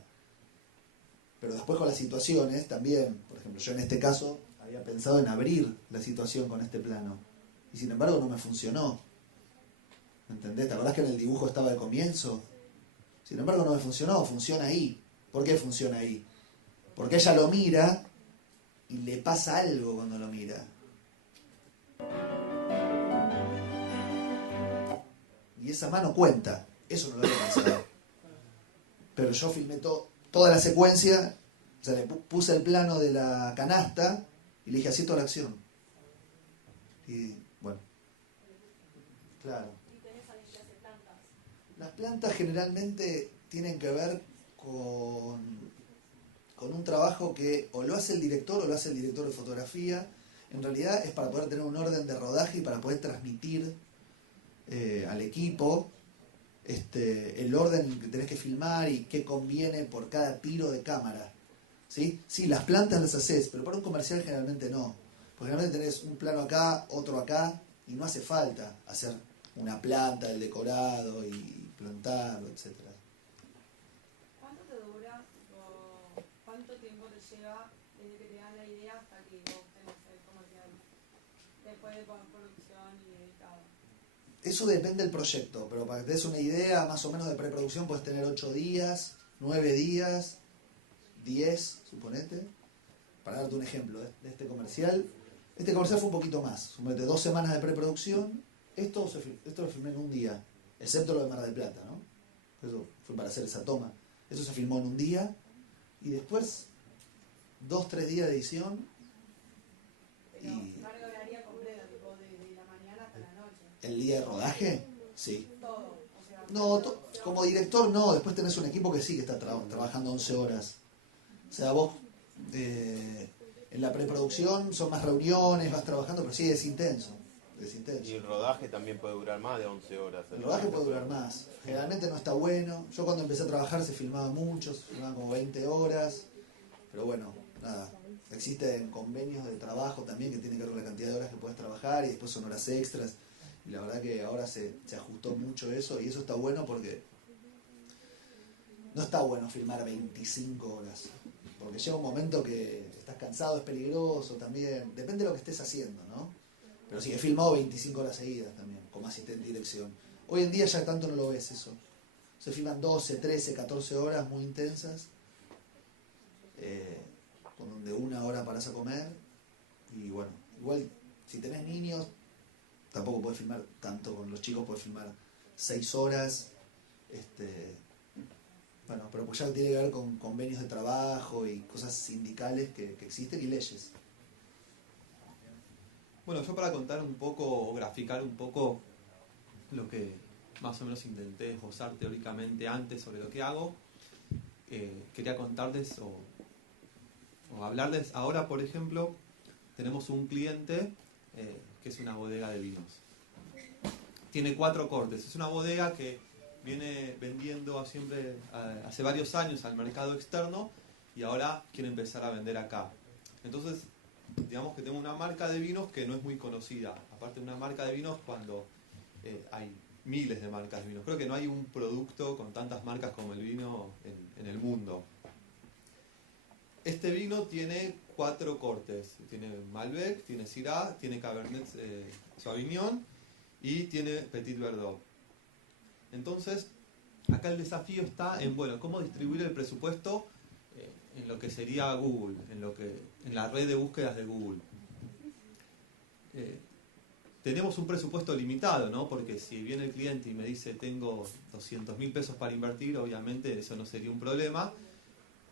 Pero después con las situaciones también, por ejemplo, yo en este caso había pensado en abrir la situación con este plano. Y sin embargo no me funcionó. ¿Entendés? ¿Te acordás que en el dibujo estaba al comienzo? Sin embargo no me funcionó, funciona ahí. ¿Por qué funciona ahí? Porque ella lo mira y le pasa algo cuando lo mira. Y esa mano cuenta. Eso no lo había pensado. Pero yo filmé toda la secuencia, o sea, le puse el plano de la canasta y le dije así toda la acción. Y bueno, claro. Y tenés alguien que hace plantas. Las plantas generalmente tienen que ver con un trabajo que o lo hace el director o lo hace el director de fotografía. En realidad es para poder tener un orden de rodaje y para poder transmitir al equipo el orden que tenés que filmar y qué conviene por cada tiro de cámara. ¿Sí? Sí, las plantas las haces, pero para un comercial generalmente no. Porque generalmente tenés un plano acá, otro acá, y no hace falta hacer una planta, el decorado y plantarlo, etcétera. ¿Cuánto te dura, o cuánto tiempo te lleva desde que te dan la idea hasta que vos tenés el comercial? Después de producción y editado. Eso depende del proyecto, pero para que te des una idea, más o menos de preproducción puedes tener 8 días, 9 días, 10, suponete. Para darte un ejemplo de este comercial. Este comercial fue un poquito más, suponete 2 semanas de preproducción. Esto lo filmé en un día, excepto lo de Mar del Plata, ¿no? Eso fue para hacer esa toma. Eso se filmó en un día y después 2-3 días de edición. Pero Y carga horaria completa, tipo de la mañana hasta la noche. el día de rodaje, sí. Todo. O sea, No, como director no, después tenés un equipo que sí que está trabajando 11 horas. O sea, vos en la preproducción son más reuniones, vas trabajando, pero sí es intenso. Es intenso. Y el rodaje también puede durar más de 11 horas. El rodaje puede durar más. Generalmente no está bueno. Yo cuando empecé a trabajar se filmaba mucho, se filmaban como 20 horas. Pero bueno, nada. Existen convenios de trabajo también que tienen que ver con la cantidad de horas que puedes trabajar y después son horas extras. Y la verdad que ahora se ajustó mucho eso y eso está bueno porque no está bueno filmar 25 horas. Porque llega un momento que estás cansado, es peligroso también. Depende de lo que estés haciendo, ¿no? Pero sí, he filmado 25 horas seguidas también, como asistente de dirección. Hoy en día ya tanto no lo ves eso. Se filman 12, 13, 14 horas muy intensas, con donde 1 hora parás a comer. Y bueno, igual si tenés niños, tampoco podés filmar tanto. Con los chicos podés filmar 6 horas. Bueno, pero pues ya tiene que ver con convenios de trabajo y cosas sindicales que existen y leyes. Bueno, yo para contar un poco o graficar un poco lo que más o menos intenté esbozar teóricamente antes sobre lo que hago, quería contarles o hablarles ahora, por ejemplo, tenemos un cliente que es una bodega de vinos. Tiene 4 cortes, es una bodega que viene vendiendo siempre hace varios años al mercado externo y ahora quiere empezar a vender acá. Entonces, digamos que tengo una marca de vinos que no es muy conocida. Aparte de una marca de vinos cuando hay miles de marcas de vinos. Creo que no hay un producto con tantas marcas como el vino en el mundo. Este vino tiene 4 cortes. Tiene Malbec, tiene Syrah, tiene Cabernet Sauvignon y tiene Petit Verdot. Entonces, acá el desafío está en, bueno, cómo distribuir el presupuesto en lo que sería Google, en la red de búsquedas de Google. Tenemos un presupuesto limitado, ¿no? Porque si viene el cliente y me dice tengo 200.000 pesos para invertir, obviamente eso no sería un problema,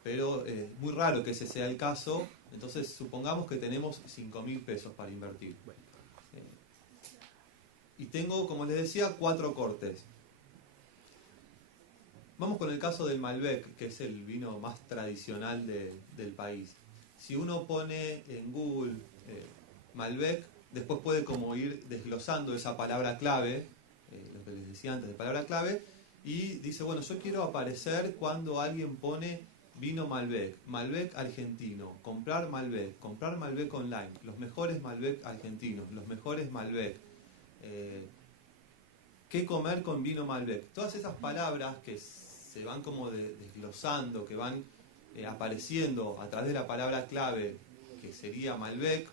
pero es muy raro que ese sea el caso. Entonces supongamos que tenemos 5.000 pesos para invertir. Y tengo, como les decía, 4 cortes. Vamos con el caso del Malbec, que es el vino más tradicional del país. Si uno pone en Google Malbec, después puede como ir desglosando esa palabra clave, lo que les decía antes de palabra clave, y dice, bueno, yo quiero aparecer cuando alguien pone vino Malbec, Malbec argentino, comprar Malbec online, los mejores Malbec argentinos, los mejores Malbec, qué comer con vino Malbec. Todas esas palabras que se van como desglosando, que van apareciendo a través de la palabra clave, que sería Malbec,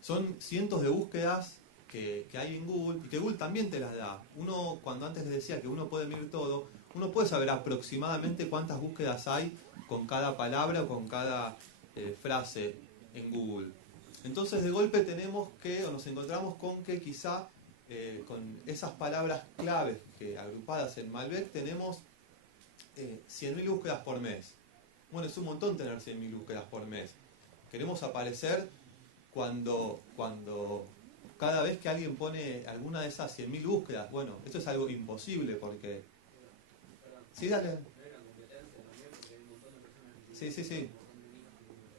son cientos de búsquedas que hay en Google y que Google también te las da. Uno, cuando antes les decía que uno puede medir todo, uno puede saber aproximadamente cuántas búsquedas hay con cada palabra o con cada frase en Google. Entonces de golpe tenemos que, o nos encontramos con que quizá con esas palabras claves que agrupadas en Malbec tenemos 100.000 búsquedas por mes. Bueno, es un montón tener 100.000 búsquedas por mes. Queremos aparecer cuando cada vez que alguien pone alguna de esas 100.000 búsquedas. Bueno, esto es algo imposible porque... Sí, dale. Sí.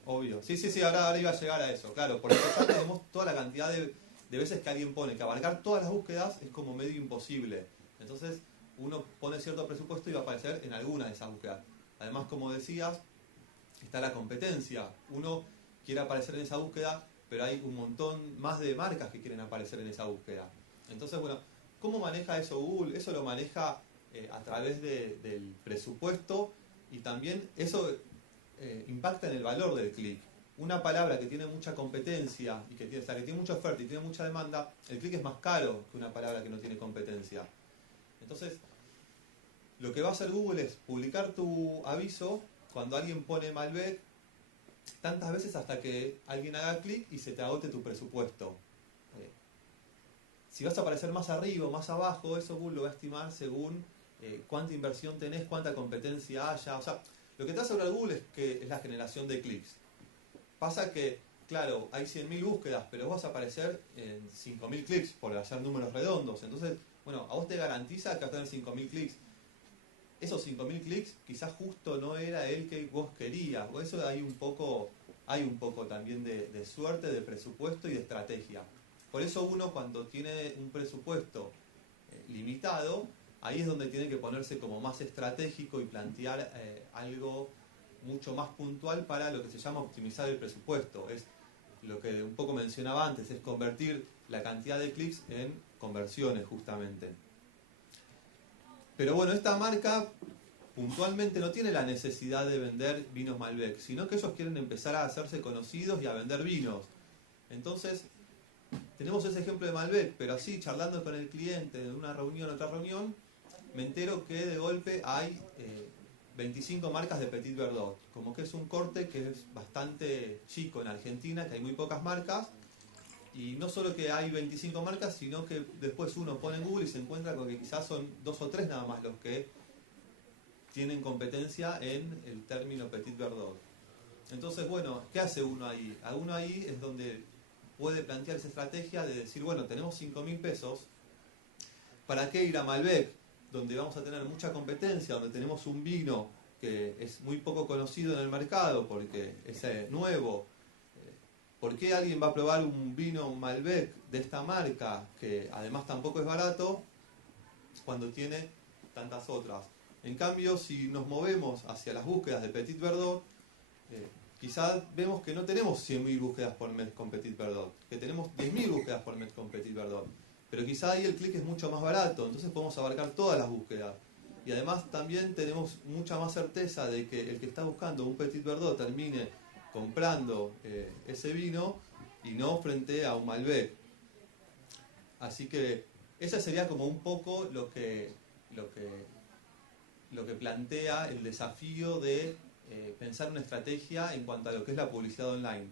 Obvio. Sí, ahora iba a llegar a eso. Claro, porque ya tenemos toda la cantidad de veces que alguien pone que abarcar todas las búsquedas es como medio imposible. Entonces, uno pone cierto presupuesto y va a aparecer en alguna de esas búsquedas. Además, como decías, está la competencia. Uno quiere aparecer en esa búsqueda, pero hay un montón más de marcas que quieren aparecer en esa búsqueda. Entonces, bueno, ¿cómo maneja eso Google? Eso lo maneja a través del presupuesto y también eso impacta en el valor del clic. Una palabra que tiene mucha competencia y que tiene mucha oferta y tiene mucha demanda, el clic es más caro que una palabra que no tiene competencia. Entonces, lo que va a hacer Google es publicar tu aviso cuando alguien pone Malbec tantas veces hasta que alguien haga clic y se te agote tu presupuesto. Si vas a aparecer más arriba o más abajo, eso Google lo va a estimar según cuánta inversión tenés, cuánta competencia haya. O sea, lo que te hace hablar Google es la generación de clics. Pasa que, claro, hay 100.000 búsquedas, pero vos vas a aparecer en 5.000 clics, por hacer números redondos. Entonces, bueno, a vos te garantiza que vas a tener 5.000 clics. Esos 5.000 clics quizás justo no era el que vos querías. O eso hay un poco también de suerte, de presupuesto y de estrategia. Por eso uno cuando tiene un presupuesto limitado, ahí es donde tiene que ponerse como más estratégico y plantear algo mucho más puntual para lo que se llama optimizar el presupuesto. Es lo que un poco mencionaba antes, es convertir la cantidad de clics en conversiones justamente. Pero bueno, esta marca puntualmente no tiene la necesidad de vender vinos Malbec, sino que ellos quieren empezar a hacerse conocidos y a vender vinos. Entonces, tenemos ese ejemplo de Malbec, pero así, charlando con el cliente de una reunión a otra reunión, me entero que de golpe hay 25 marcas de Petit Verdot. Como que es un corte que es bastante chico en Argentina, que hay muy pocas marcas. Y no solo que hay 25 marcas, sino que después uno pone en Google y se encuentra con que quizás son 2 o 3 nada más los que tienen competencia en el término Petit Verdot. Entonces, bueno, ¿qué hace uno ahí? Uno ahí es donde puede plantear esa estrategia de decir, bueno, tenemos 5.000 pesos, ¿para qué ir a Malbec? Donde vamos a tener mucha competencia, donde tenemos un vino que es muy poco conocido en el mercado porque es nuevo. ¿Por qué alguien va a probar un vino Malbec de esta marca, que además tampoco es barato, cuando tiene tantas otras? En cambio, si nos movemos hacia las búsquedas de Petit Verdot, quizás vemos que no tenemos 100.000 búsquedas por mes con Petit Verdot, que tenemos 10.000 búsquedas por mes con Petit Verdot. Pero quizá ahí el clic es mucho más barato, entonces podemos abarcar todas las búsquedas. Y además también tenemos mucha más certeza de que el que está buscando un Petit Verdot termine comprando ese vino y no frente a un Malbec. Así que ese sería como un poco lo que plantea el desafío de pensar una estrategia en cuanto a lo que es la publicidad online.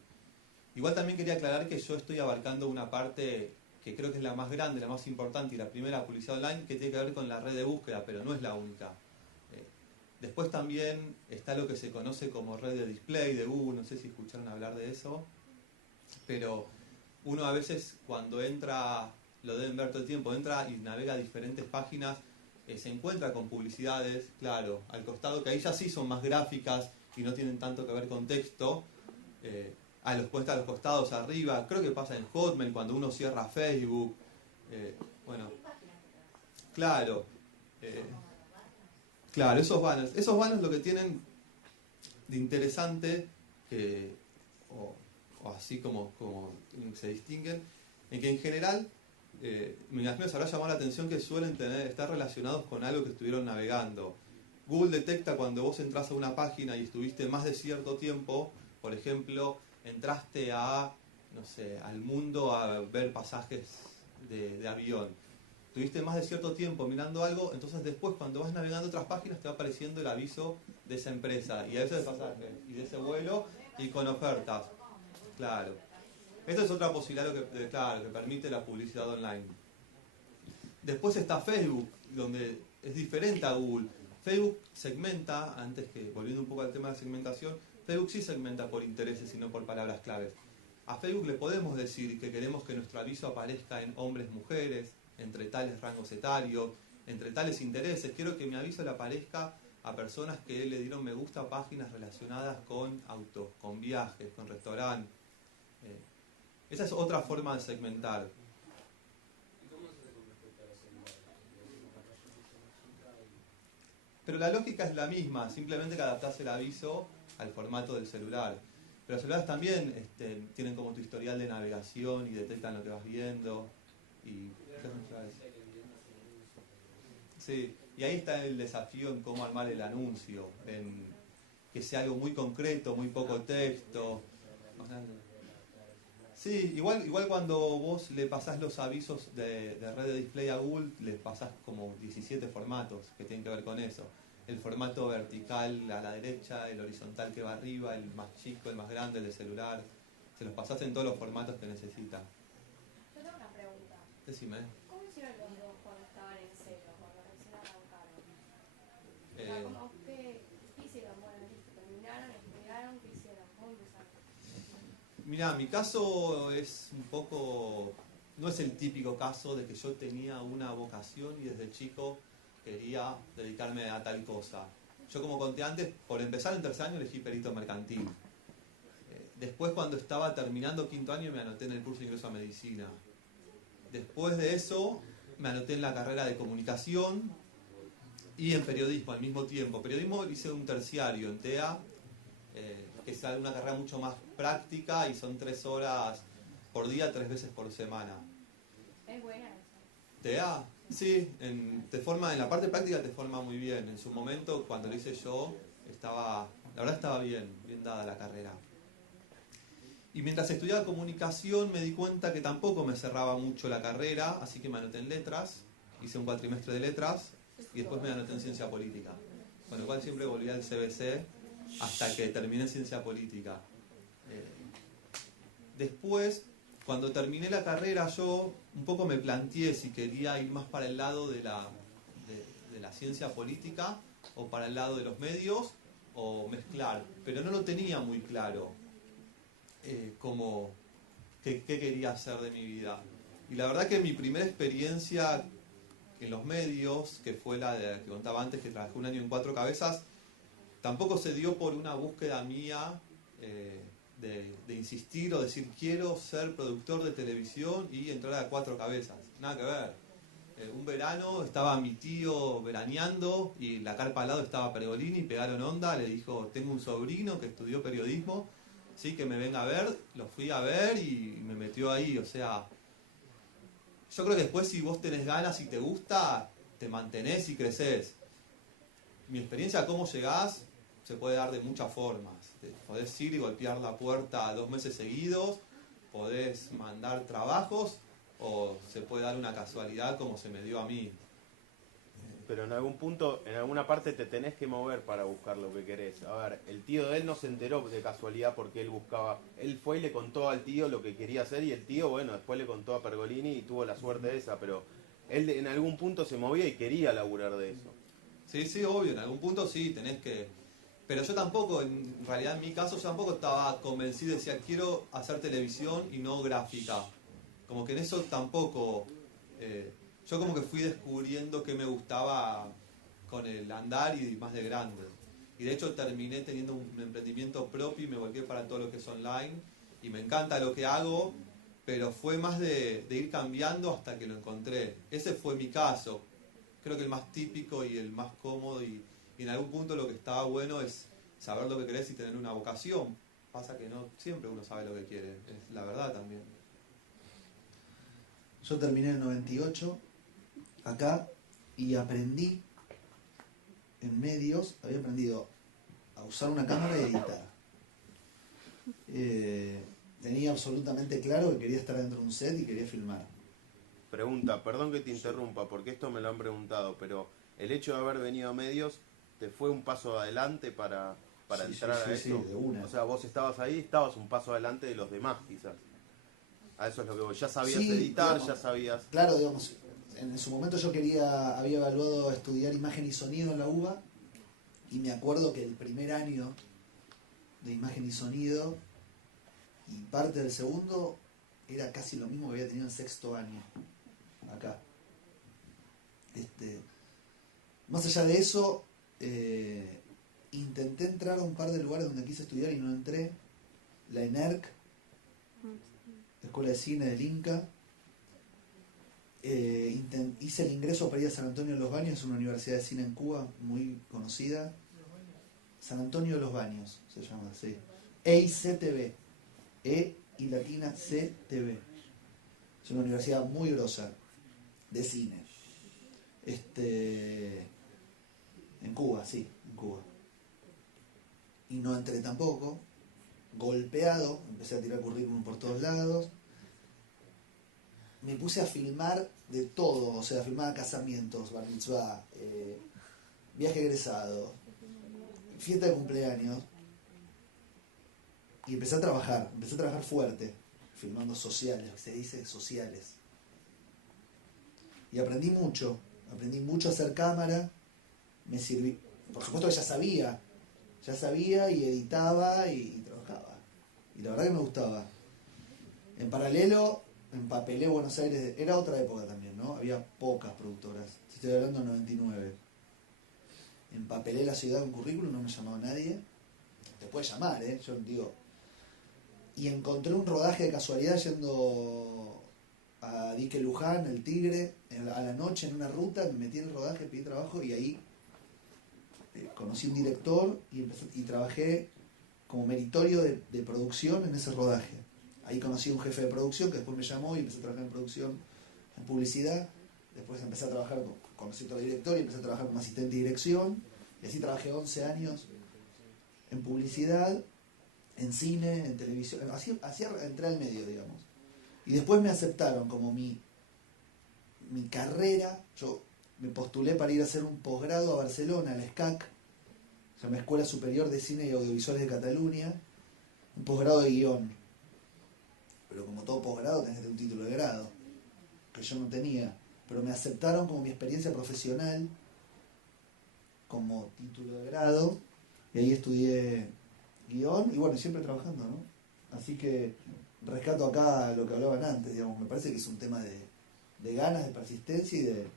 Igual también quería aclarar que yo estoy abarcando una parte que creo que es la más grande, la más importante y la primera, publicidad online, que tiene que ver con la red de búsqueda, pero no es la única. Después también está lo que se conoce como red de display de Google, no sé si escucharon hablar de eso, pero uno a veces cuando entra, lo deben ver todo el tiempo, entra y navega a diferentes páginas, se encuentra con publicidades, claro, al costado, que ahí ya sí son más gráficas y no tienen tanto que ver con texto, puede estar a los costados, arriba, creo que pasa en Hotmail cuando uno cierra Facebook, bueno, claro, claro, esos banners lo que tienen de interesante, o así como se distinguen, en que en general, me imagino se habrá llamado la atención que suelen estar relacionados con algo que estuvieron navegando. Google detecta cuando vos entras a una página y estuviste más de cierto tiempo, por ejemplo, entraste a, no sé, al mundo a ver pasajes de avión. Tuviste más de cierto tiempo mirando algo, entonces después cuando vas navegando otras páginas te va apareciendo el aviso de esa empresa y a veces de pasajes y de ese vuelo y con ofertas. Claro. Esta es otra posibilidad claro, que permite la publicidad online. Después está Facebook, donde es diferente a Google. Facebook segmenta, volviendo un poco al tema de la segmentación, Facebook sí segmenta por intereses y no por palabras claves. A Facebook le podemos decir que queremos que nuestro aviso aparezca en hombres, mujeres, entre tales rangos etarios, entre tales intereses. Quiero que mi aviso le aparezca a personas que le dieron me gusta a páginas relacionadas con autos, con viajes, con restaurantes. Esa es otra forma de segmentar. ¿Y cómo se hace con respecto a los celulares? Una pantalla mucho más chica y... Pero la lógica es la misma, simplemente que adaptás el aviso al formato del celular. Pero los celulares también tienen como tu historial de navegación y detectan lo que vas viendo. Y sí, y ahí está el desafío en cómo armar el anuncio, en que sea algo muy concreto, muy poco texto. Sí, igual cuando vos le pasás los avisos de red de display a Google, les pasás como 17 formatos que tienen que ver con eso. El formato vertical a la derecha, el horizontal que va arriba, el más chico, el más grande, el de celular. Se los pasás en todos los formatos que necesitan. Yo tengo una pregunta. Decime. ¿Cómo hicieron los dos cuando estaban en cero, cuando recién arrancaron? O Eh, sea, como, ¿qué hicieron? Bueno, listo, terminaron, estudiaron, ¿qué hicieron? ¿Cómo empezaron? Mirá, mi caso es un poco... No es el típico caso de que yo tenía una vocación y desde chico quería dedicarme a tal cosa. Yo, como conté antes, por empezar en tercer año elegí perito mercantil. Después, cuando estaba terminando quinto año, me anoté en el curso de ingreso a medicina. Después de eso, me anoté en la carrera de comunicación y en periodismo al mismo tiempo. Periodismo hice un terciario en TEA, que es una carrera mucho más práctica y son 3 horas por día, 3 veces por semana. Es buena esa. TEA, sí, en la parte práctica te forma muy bien. En su momento, cuando lo hice yo, la verdad estaba bien dada la carrera. Y mientras estudiaba comunicación me di cuenta que tampoco me cerraba mucho la carrera, así que me anoté en letras, hice un cuatrimestre de letras y después me anoté en ciencia política. Con lo cual siempre volví al CBC hasta que terminé en ciencia política. Después, cuando terminé la carrera, yo un poco me planteé si quería ir más para el lado de la ciencia política o para el lado de los medios o mezclar, pero no lo tenía muy claro como qué quería hacer de mi vida. Y la verdad que mi primera experiencia en los medios, que fue la que contaba antes, que trabajé un año en Cuatro Cabezas, tampoco se dio por una búsqueda mía de insistir o decir quiero ser productor de televisión y entrar a Cuatro Cabezas. Nada que ver. Un verano estaba mi tío veraneando y la carpa al lado estaba Pergolini, pegaron onda, le dijo tengo un sobrino que estudió periodismo, sí, que me venga a ver, lo fui a ver y me metió ahí. O sea, yo creo que después si vos tenés ganas y te gusta, te mantenés y creces. Mi experiencia, cómo llegás, se puede dar de muchas formas. Podés ir y golpear la puerta 2 meses seguidos, podés mandar trabajos o se puede dar una casualidad como se me dio a mí. Pero en algún punto, en alguna parte te tenés que mover para buscar lo que querés. A ver, el tío de él no se enteró de casualidad porque él buscaba. Él fue y le contó al tío lo que quería hacer y el tío, bueno, después le contó a Pergolini y tuvo la suerte esa, pero él en algún punto se movía y quería laburar de eso. Sí, obvio, en algún punto sí, tenés que... Pero yo tampoco, en realidad en mi caso, yo tampoco estaba convencido, decía, quiero hacer televisión y no gráfica. Como que en eso tampoco... yo como que fui descubriendo que me gustaba con el andar y más de grande. Y de hecho terminé teniendo un emprendimiento propio y me volqué para todo lo que es online. Y me encanta lo que hago, pero fue más de ir cambiando hasta que lo encontré. Ese fue mi caso. Creo que el más típico y el más cómodo y en algún punto lo que estaba bueno es saber lo que querés y tener una vocación. Pasa que no siempre uno sabe lo que quiere, es la verdad también. Yo terminé en el 98 acá y aprendí en medios había aprendido a usar una cámara y editar. Tenía absolutamente claro que quería estar dentro de un set y quería filmar. Pregunta, perdón que te interrumpa, porque esto me lo han preguntado, pero el hecho de haber venido a medios, ¿te fue un paso adelante para Sí, entrar sí, a sí, esto? sí, de una. O sea, vos estabas ahí, estabas un paso adelante de los demás, quizás. A eso es lo que vos ya sabías Sí, editar, digamos, ya sabías... Claro, digamos, en su momento yo había evaluado estudiar imagen y sonido en la UBA y me acuerdo que el primer año de imagen y sonido y parte del segundo era casi lo mismo que había tenido en sexto año acá. Más allá de eso, intenté entrar a un par de lugares donde quise estudiar y no entré. La ENERC, Escuela de Cine del Inca. Hice el ingreso para ir a San Antonio de los Baños, es una universidad de cine en Cuba muy conocida. San Antonio de los Baños se llama, sí. EICTV. E y latina CTV. Es una universidad muy grosa de cine. En Cuba, sí, en Cuba. Y no entré tampoco. Golpeado, empecé a tirar currículum por todos lados. Me puse a filmar de todo, o sea, filmaba casamientos, bar mitzvah, viaje egresado, fiesta de cumpleaños. Y empecé a trabajar fuerte, filmando sociales, lo que se dice sociales. Y aprendí mucho a hacer cámara, me sirví, por supuesto que ya sabía y editaba y trabajaba. Y la verdad que me gustaba. En paralelo, empapelé Buenos Aires, era otra época también, ¿no? Había pocas productoras, estoy hablando del 99. Empapelé la ciudad con currículum, no me llamaba nadie. Te puede llamar, yo digo. Y encontré un rodaje de casualidad yendo a Dique Luján, el Tigre, a la noche en una ruta, me metí en el rodaje, pedí trabajo y ahí conocí un director y trabajé como meritorio de producción en ese rodaje. Ahí conocí a un jefe de producción que después me llamó y empecé a trabajar en producción, en publicidad. Después empecé a trabajar, conocí a otro director y empecé a trabajar como asistente de dirección. Y así trabajé 11 años en publicidad, en cine, en televisión. Así entré al medio, digamos. Y después me aceptaron como mi carrera. Yo me postulé para ir a hacer un posgrado a Barcelona, a la SCAC, se llama Escuela Superior de Cine y Audiovisuales de Cataluña, un posgrado de guión. Pero como todo posgrado tenés que tener un título de grado, que yo no tenía. Pero me aceptaron como mi experiencia profesional, como título de grado, y ahí estudié guión, y bueno, siempre trabajando, ¿no? Así que rescato acá lo que hablaban antes, digamos, me parece que es un tema de ganas, de persistencia y de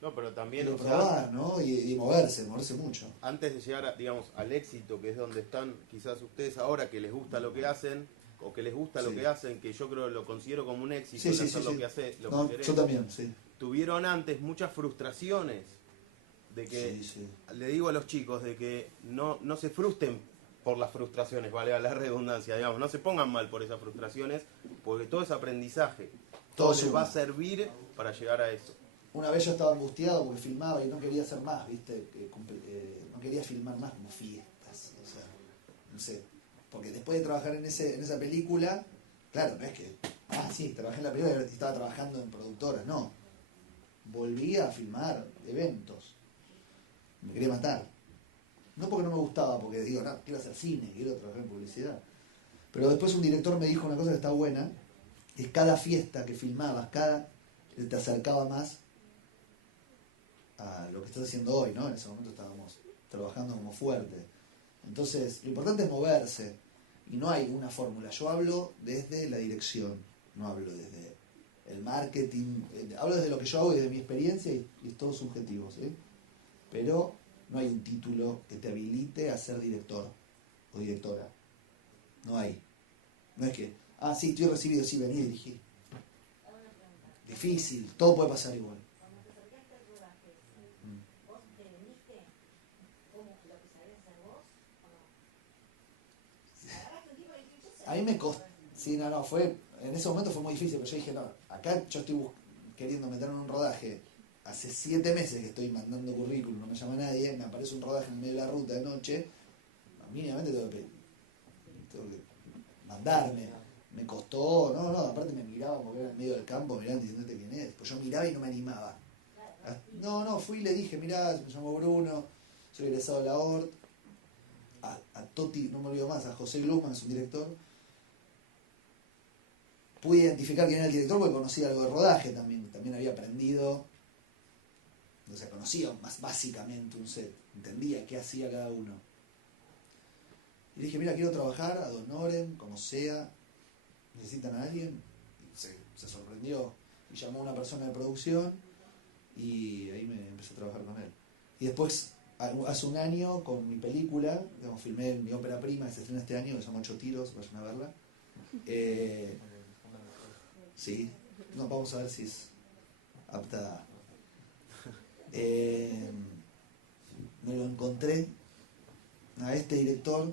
No, pero también, de o sea, probar, ¿no? Y moverse mucho. antes de llegar, digamos, al éxito, que es donde están quizás ustedes ahora, que les gusta lo que hacen, o que les gusta lo Sí. que hacen, que yo creo lo considero como un éxito, Sí, el sí, hacer sí, lo sí. que hace, lo No, que querés. yo también, sí. Tuvieron antes muchas frustraciones de que, Sí, sí. le digo a los chicos, de que no se frustren por las frustraciones, vale la redundancia, digamos, no se pongan mal por esas frustraciones, porque todo es aprendizaje, todo les suma. va a servir para llegar a eso. Una vez yo estaba angustiado porque filmaba y no quería hacer más, ¿viste? No quería filmar más como fiestas, o sea, no sé. Porque después de trabajar en esa película, claro, no es que, sí, trabajé en la película y estaba trabajando en productoras, no. Volví a filmar eventos. Me quería matar. No porque no me gustaba, porque digo, no, quiero hacer cine, quiero trabajar en publicidad. Pero después un director me dijo una cosa que está buena, es cada fiesta que filmabas, te acercaba más a lo que estás haciendo hoy, ¿no? En ese momento estábamos trabajando como fuerte. Entonces, lo importante es moverse. Y no hay una fórmula. Yo hablo desde la dirección, no hablo desde el marketing. Hablo desde lo que yo hago y desde mi experiencia y es todo subjetivo, ¿sí? Pero no hay un título que te habilite a ser director o directora. No hay. No es que, sí, estoy recibido, sí, vení y dirigí. Difícil, todo puede pasar igual. Cuando te acercaste al rodaje, ¿vos te vendiste como lo que sabías hacer vos o no? Agarraste un tipo y dijiste, yo sé. A mí me costó. Sí, en ese momento fue muy difícil, pero yo dije, no, acá yo estoy queriendo meterme en un rodaje hace 7 meses que estoy mandando currículum, no me llama nadie, me aparece un rodaje en el medio de la ruta de noche, mínimamente tengo que mandarme. Me costó, no, aparte me miraba porque era en medio del campo, mirando diciéndote quién es. Pues yo miraba y no me animaba. No, fui y le dije, mirá, me llamo Bruno, soy egresado de la ORT. A Toti, no me olvido más, a José Glusman, es un director. Pude identificar quién era el director porque conocía algo de rodaje también había aprendido, o sea, conocía más básicamente un set, entendía qué hacía cada uno. Y le dije, mira, quiero trabajar a Donoren, como sea, ¿necesitan a alguien? Y se sorprendió y llamó a una persona de producción y ahí me empecé a trabajar con él. Y después, hace un año, con mi película, digamos, filmé mi ópera prima que se estrena este año, que se llama 8 tiros, vayan a verla. Sí, no, vamos a ver si es apta. Me lo encontré a este director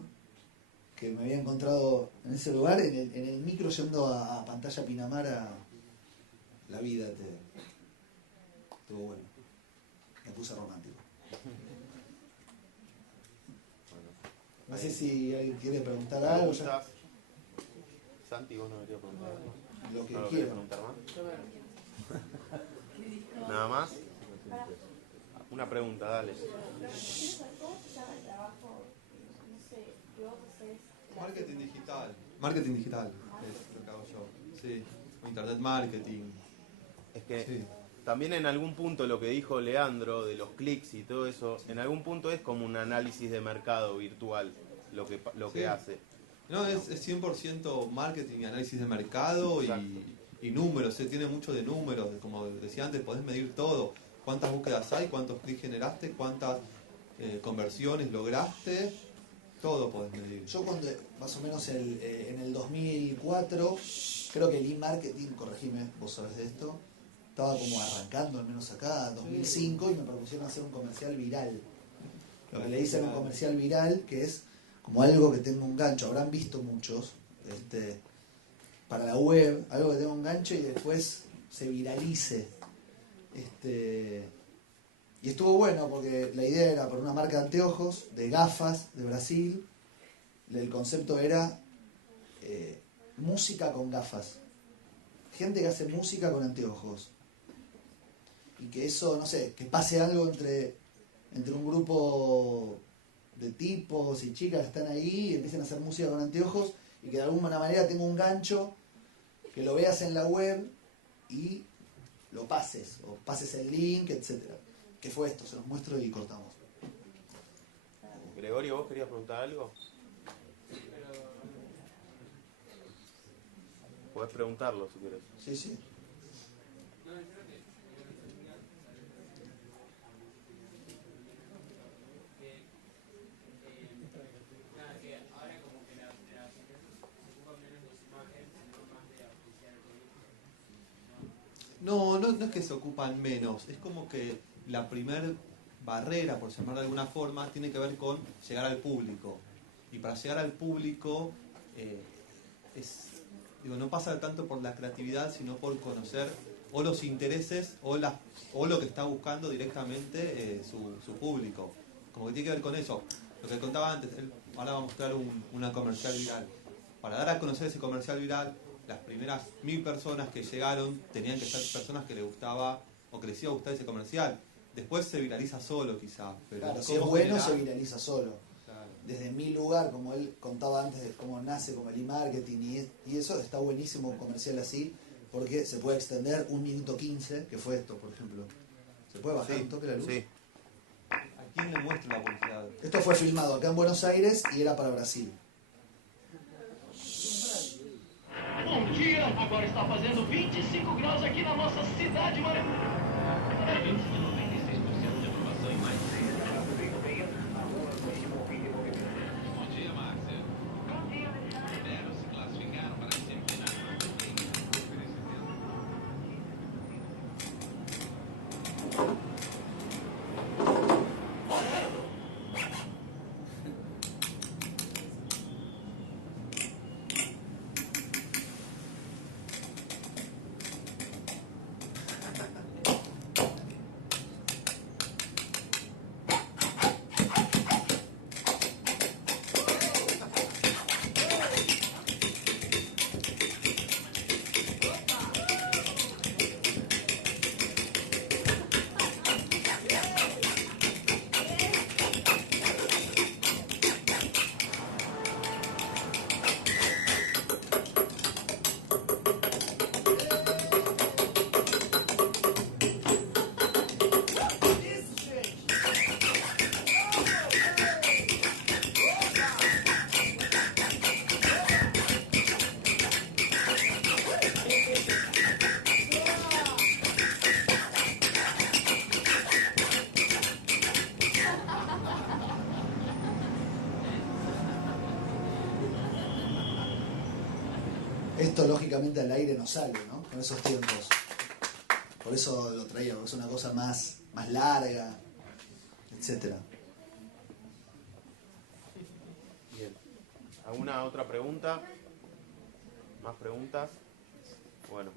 que me había encontrado en ese lugar, en el micro yendo a Pantalla Pinamar a La Vida. Estuvo bueno. Me puse romántico. No sé si alguien quiere preguntar algo. ¿Preguntas? Santi, vos no me querías preguntar algo. Lo que ¿No lo quiera. querés preguntar más? ¿Nada más? Una pregunta, dale. ¿Cómo se llama el trabajo? No sé, que vos haces. Marketing digital es lo que hago yo. Sí, internet marketing. Es que Sí. también en algún punto lo que dijo Leandro de los clics y todo eso, en algún punto es como un análisis de mercado virtual lo que Sí. hace. No, es 100% marketing y análisis de mercado y números, tiene mucho de números, como decía antes, podés medir todo, cuántas búsquedas hay, cuántos clics generaste, cuántas conversiones lograste, todo podés medir. Yo cuando, más o menos en el 2004, creo que el e-marketing, corregime, vos sabés de esto, estaba como arrancando, al menos acá, 2005, y me propusieron hacer un comercial viral. Lo que le dicen un comercial viral, que es como algo que tenga un gancho, habrán visto muchos, para la web, algo que tenga un gancho y después se viralice. Y estuvo bueno porque la idea era por una marca de anteojos, de gafas, de Brasil. El concepto era música con gafas. Gente que hace música con anteojos. Y que eso, no sé, que pase algo entre un grupo de tipos y chicas que están ahí y empiecen a hacer música con anteojos y que de alguna manera tenga un gancho, que lo veas en la web y lo pases, o pases el link, etcétera. ¿Qué fue esto? Se los muestro y cortamos. Gregorio, ¿vos querías preguntar algo? Podés preguntarlo si querés. Sí, sí. No es que se ocupan menos, es como que la primer barrera, por llamarlo de alguna forma, tiene que ver con llegar al público. Y para llegar al público, no pasa tanto por la creatividad, sino por conocer o los intereses o lo que está buscando directamente su público. Como que tiene que ver con eso. Lo que contaba antes, ahora va a mostrar una comercial viral. Para dar a conocer ese comercial viral, las primeras 1000 personas que llegaron tenían que ser personas que les gustaba o que les iba a gustar ese comercial. Después se viraliza solo quizá. Pero Claro, si es bueno se viraliza solo. Claro. Desde mi lugar, como él contaba antes de cómo nace como el e-marketing y eso, está buenísimo un comercial así, porque se puede extender 1 minuto 15, que fue esto, por ejemplo. ¿Se puede bajar un toque la luz? Sí. ¿A quién le muestro la publicidad? Esto fue filmado acá en Buenos Aires y era para Brasil. Bom dia, agora está fazendo 25 graus aqui na nossa cidade maravilhosa. Índice de 96% de aprovação e mais 6. Bom dia, Márcia. Bom dia, Alexandre. Se classificaram para a semifinal. Esto lógicamente al aire no sale, ¿no? Con esos tiempos. Por eso lo traía, porque es una cosa más larga, etcétera. Bien. ¿Alguna otra pregunta? ¿Más preguntas? Bueno.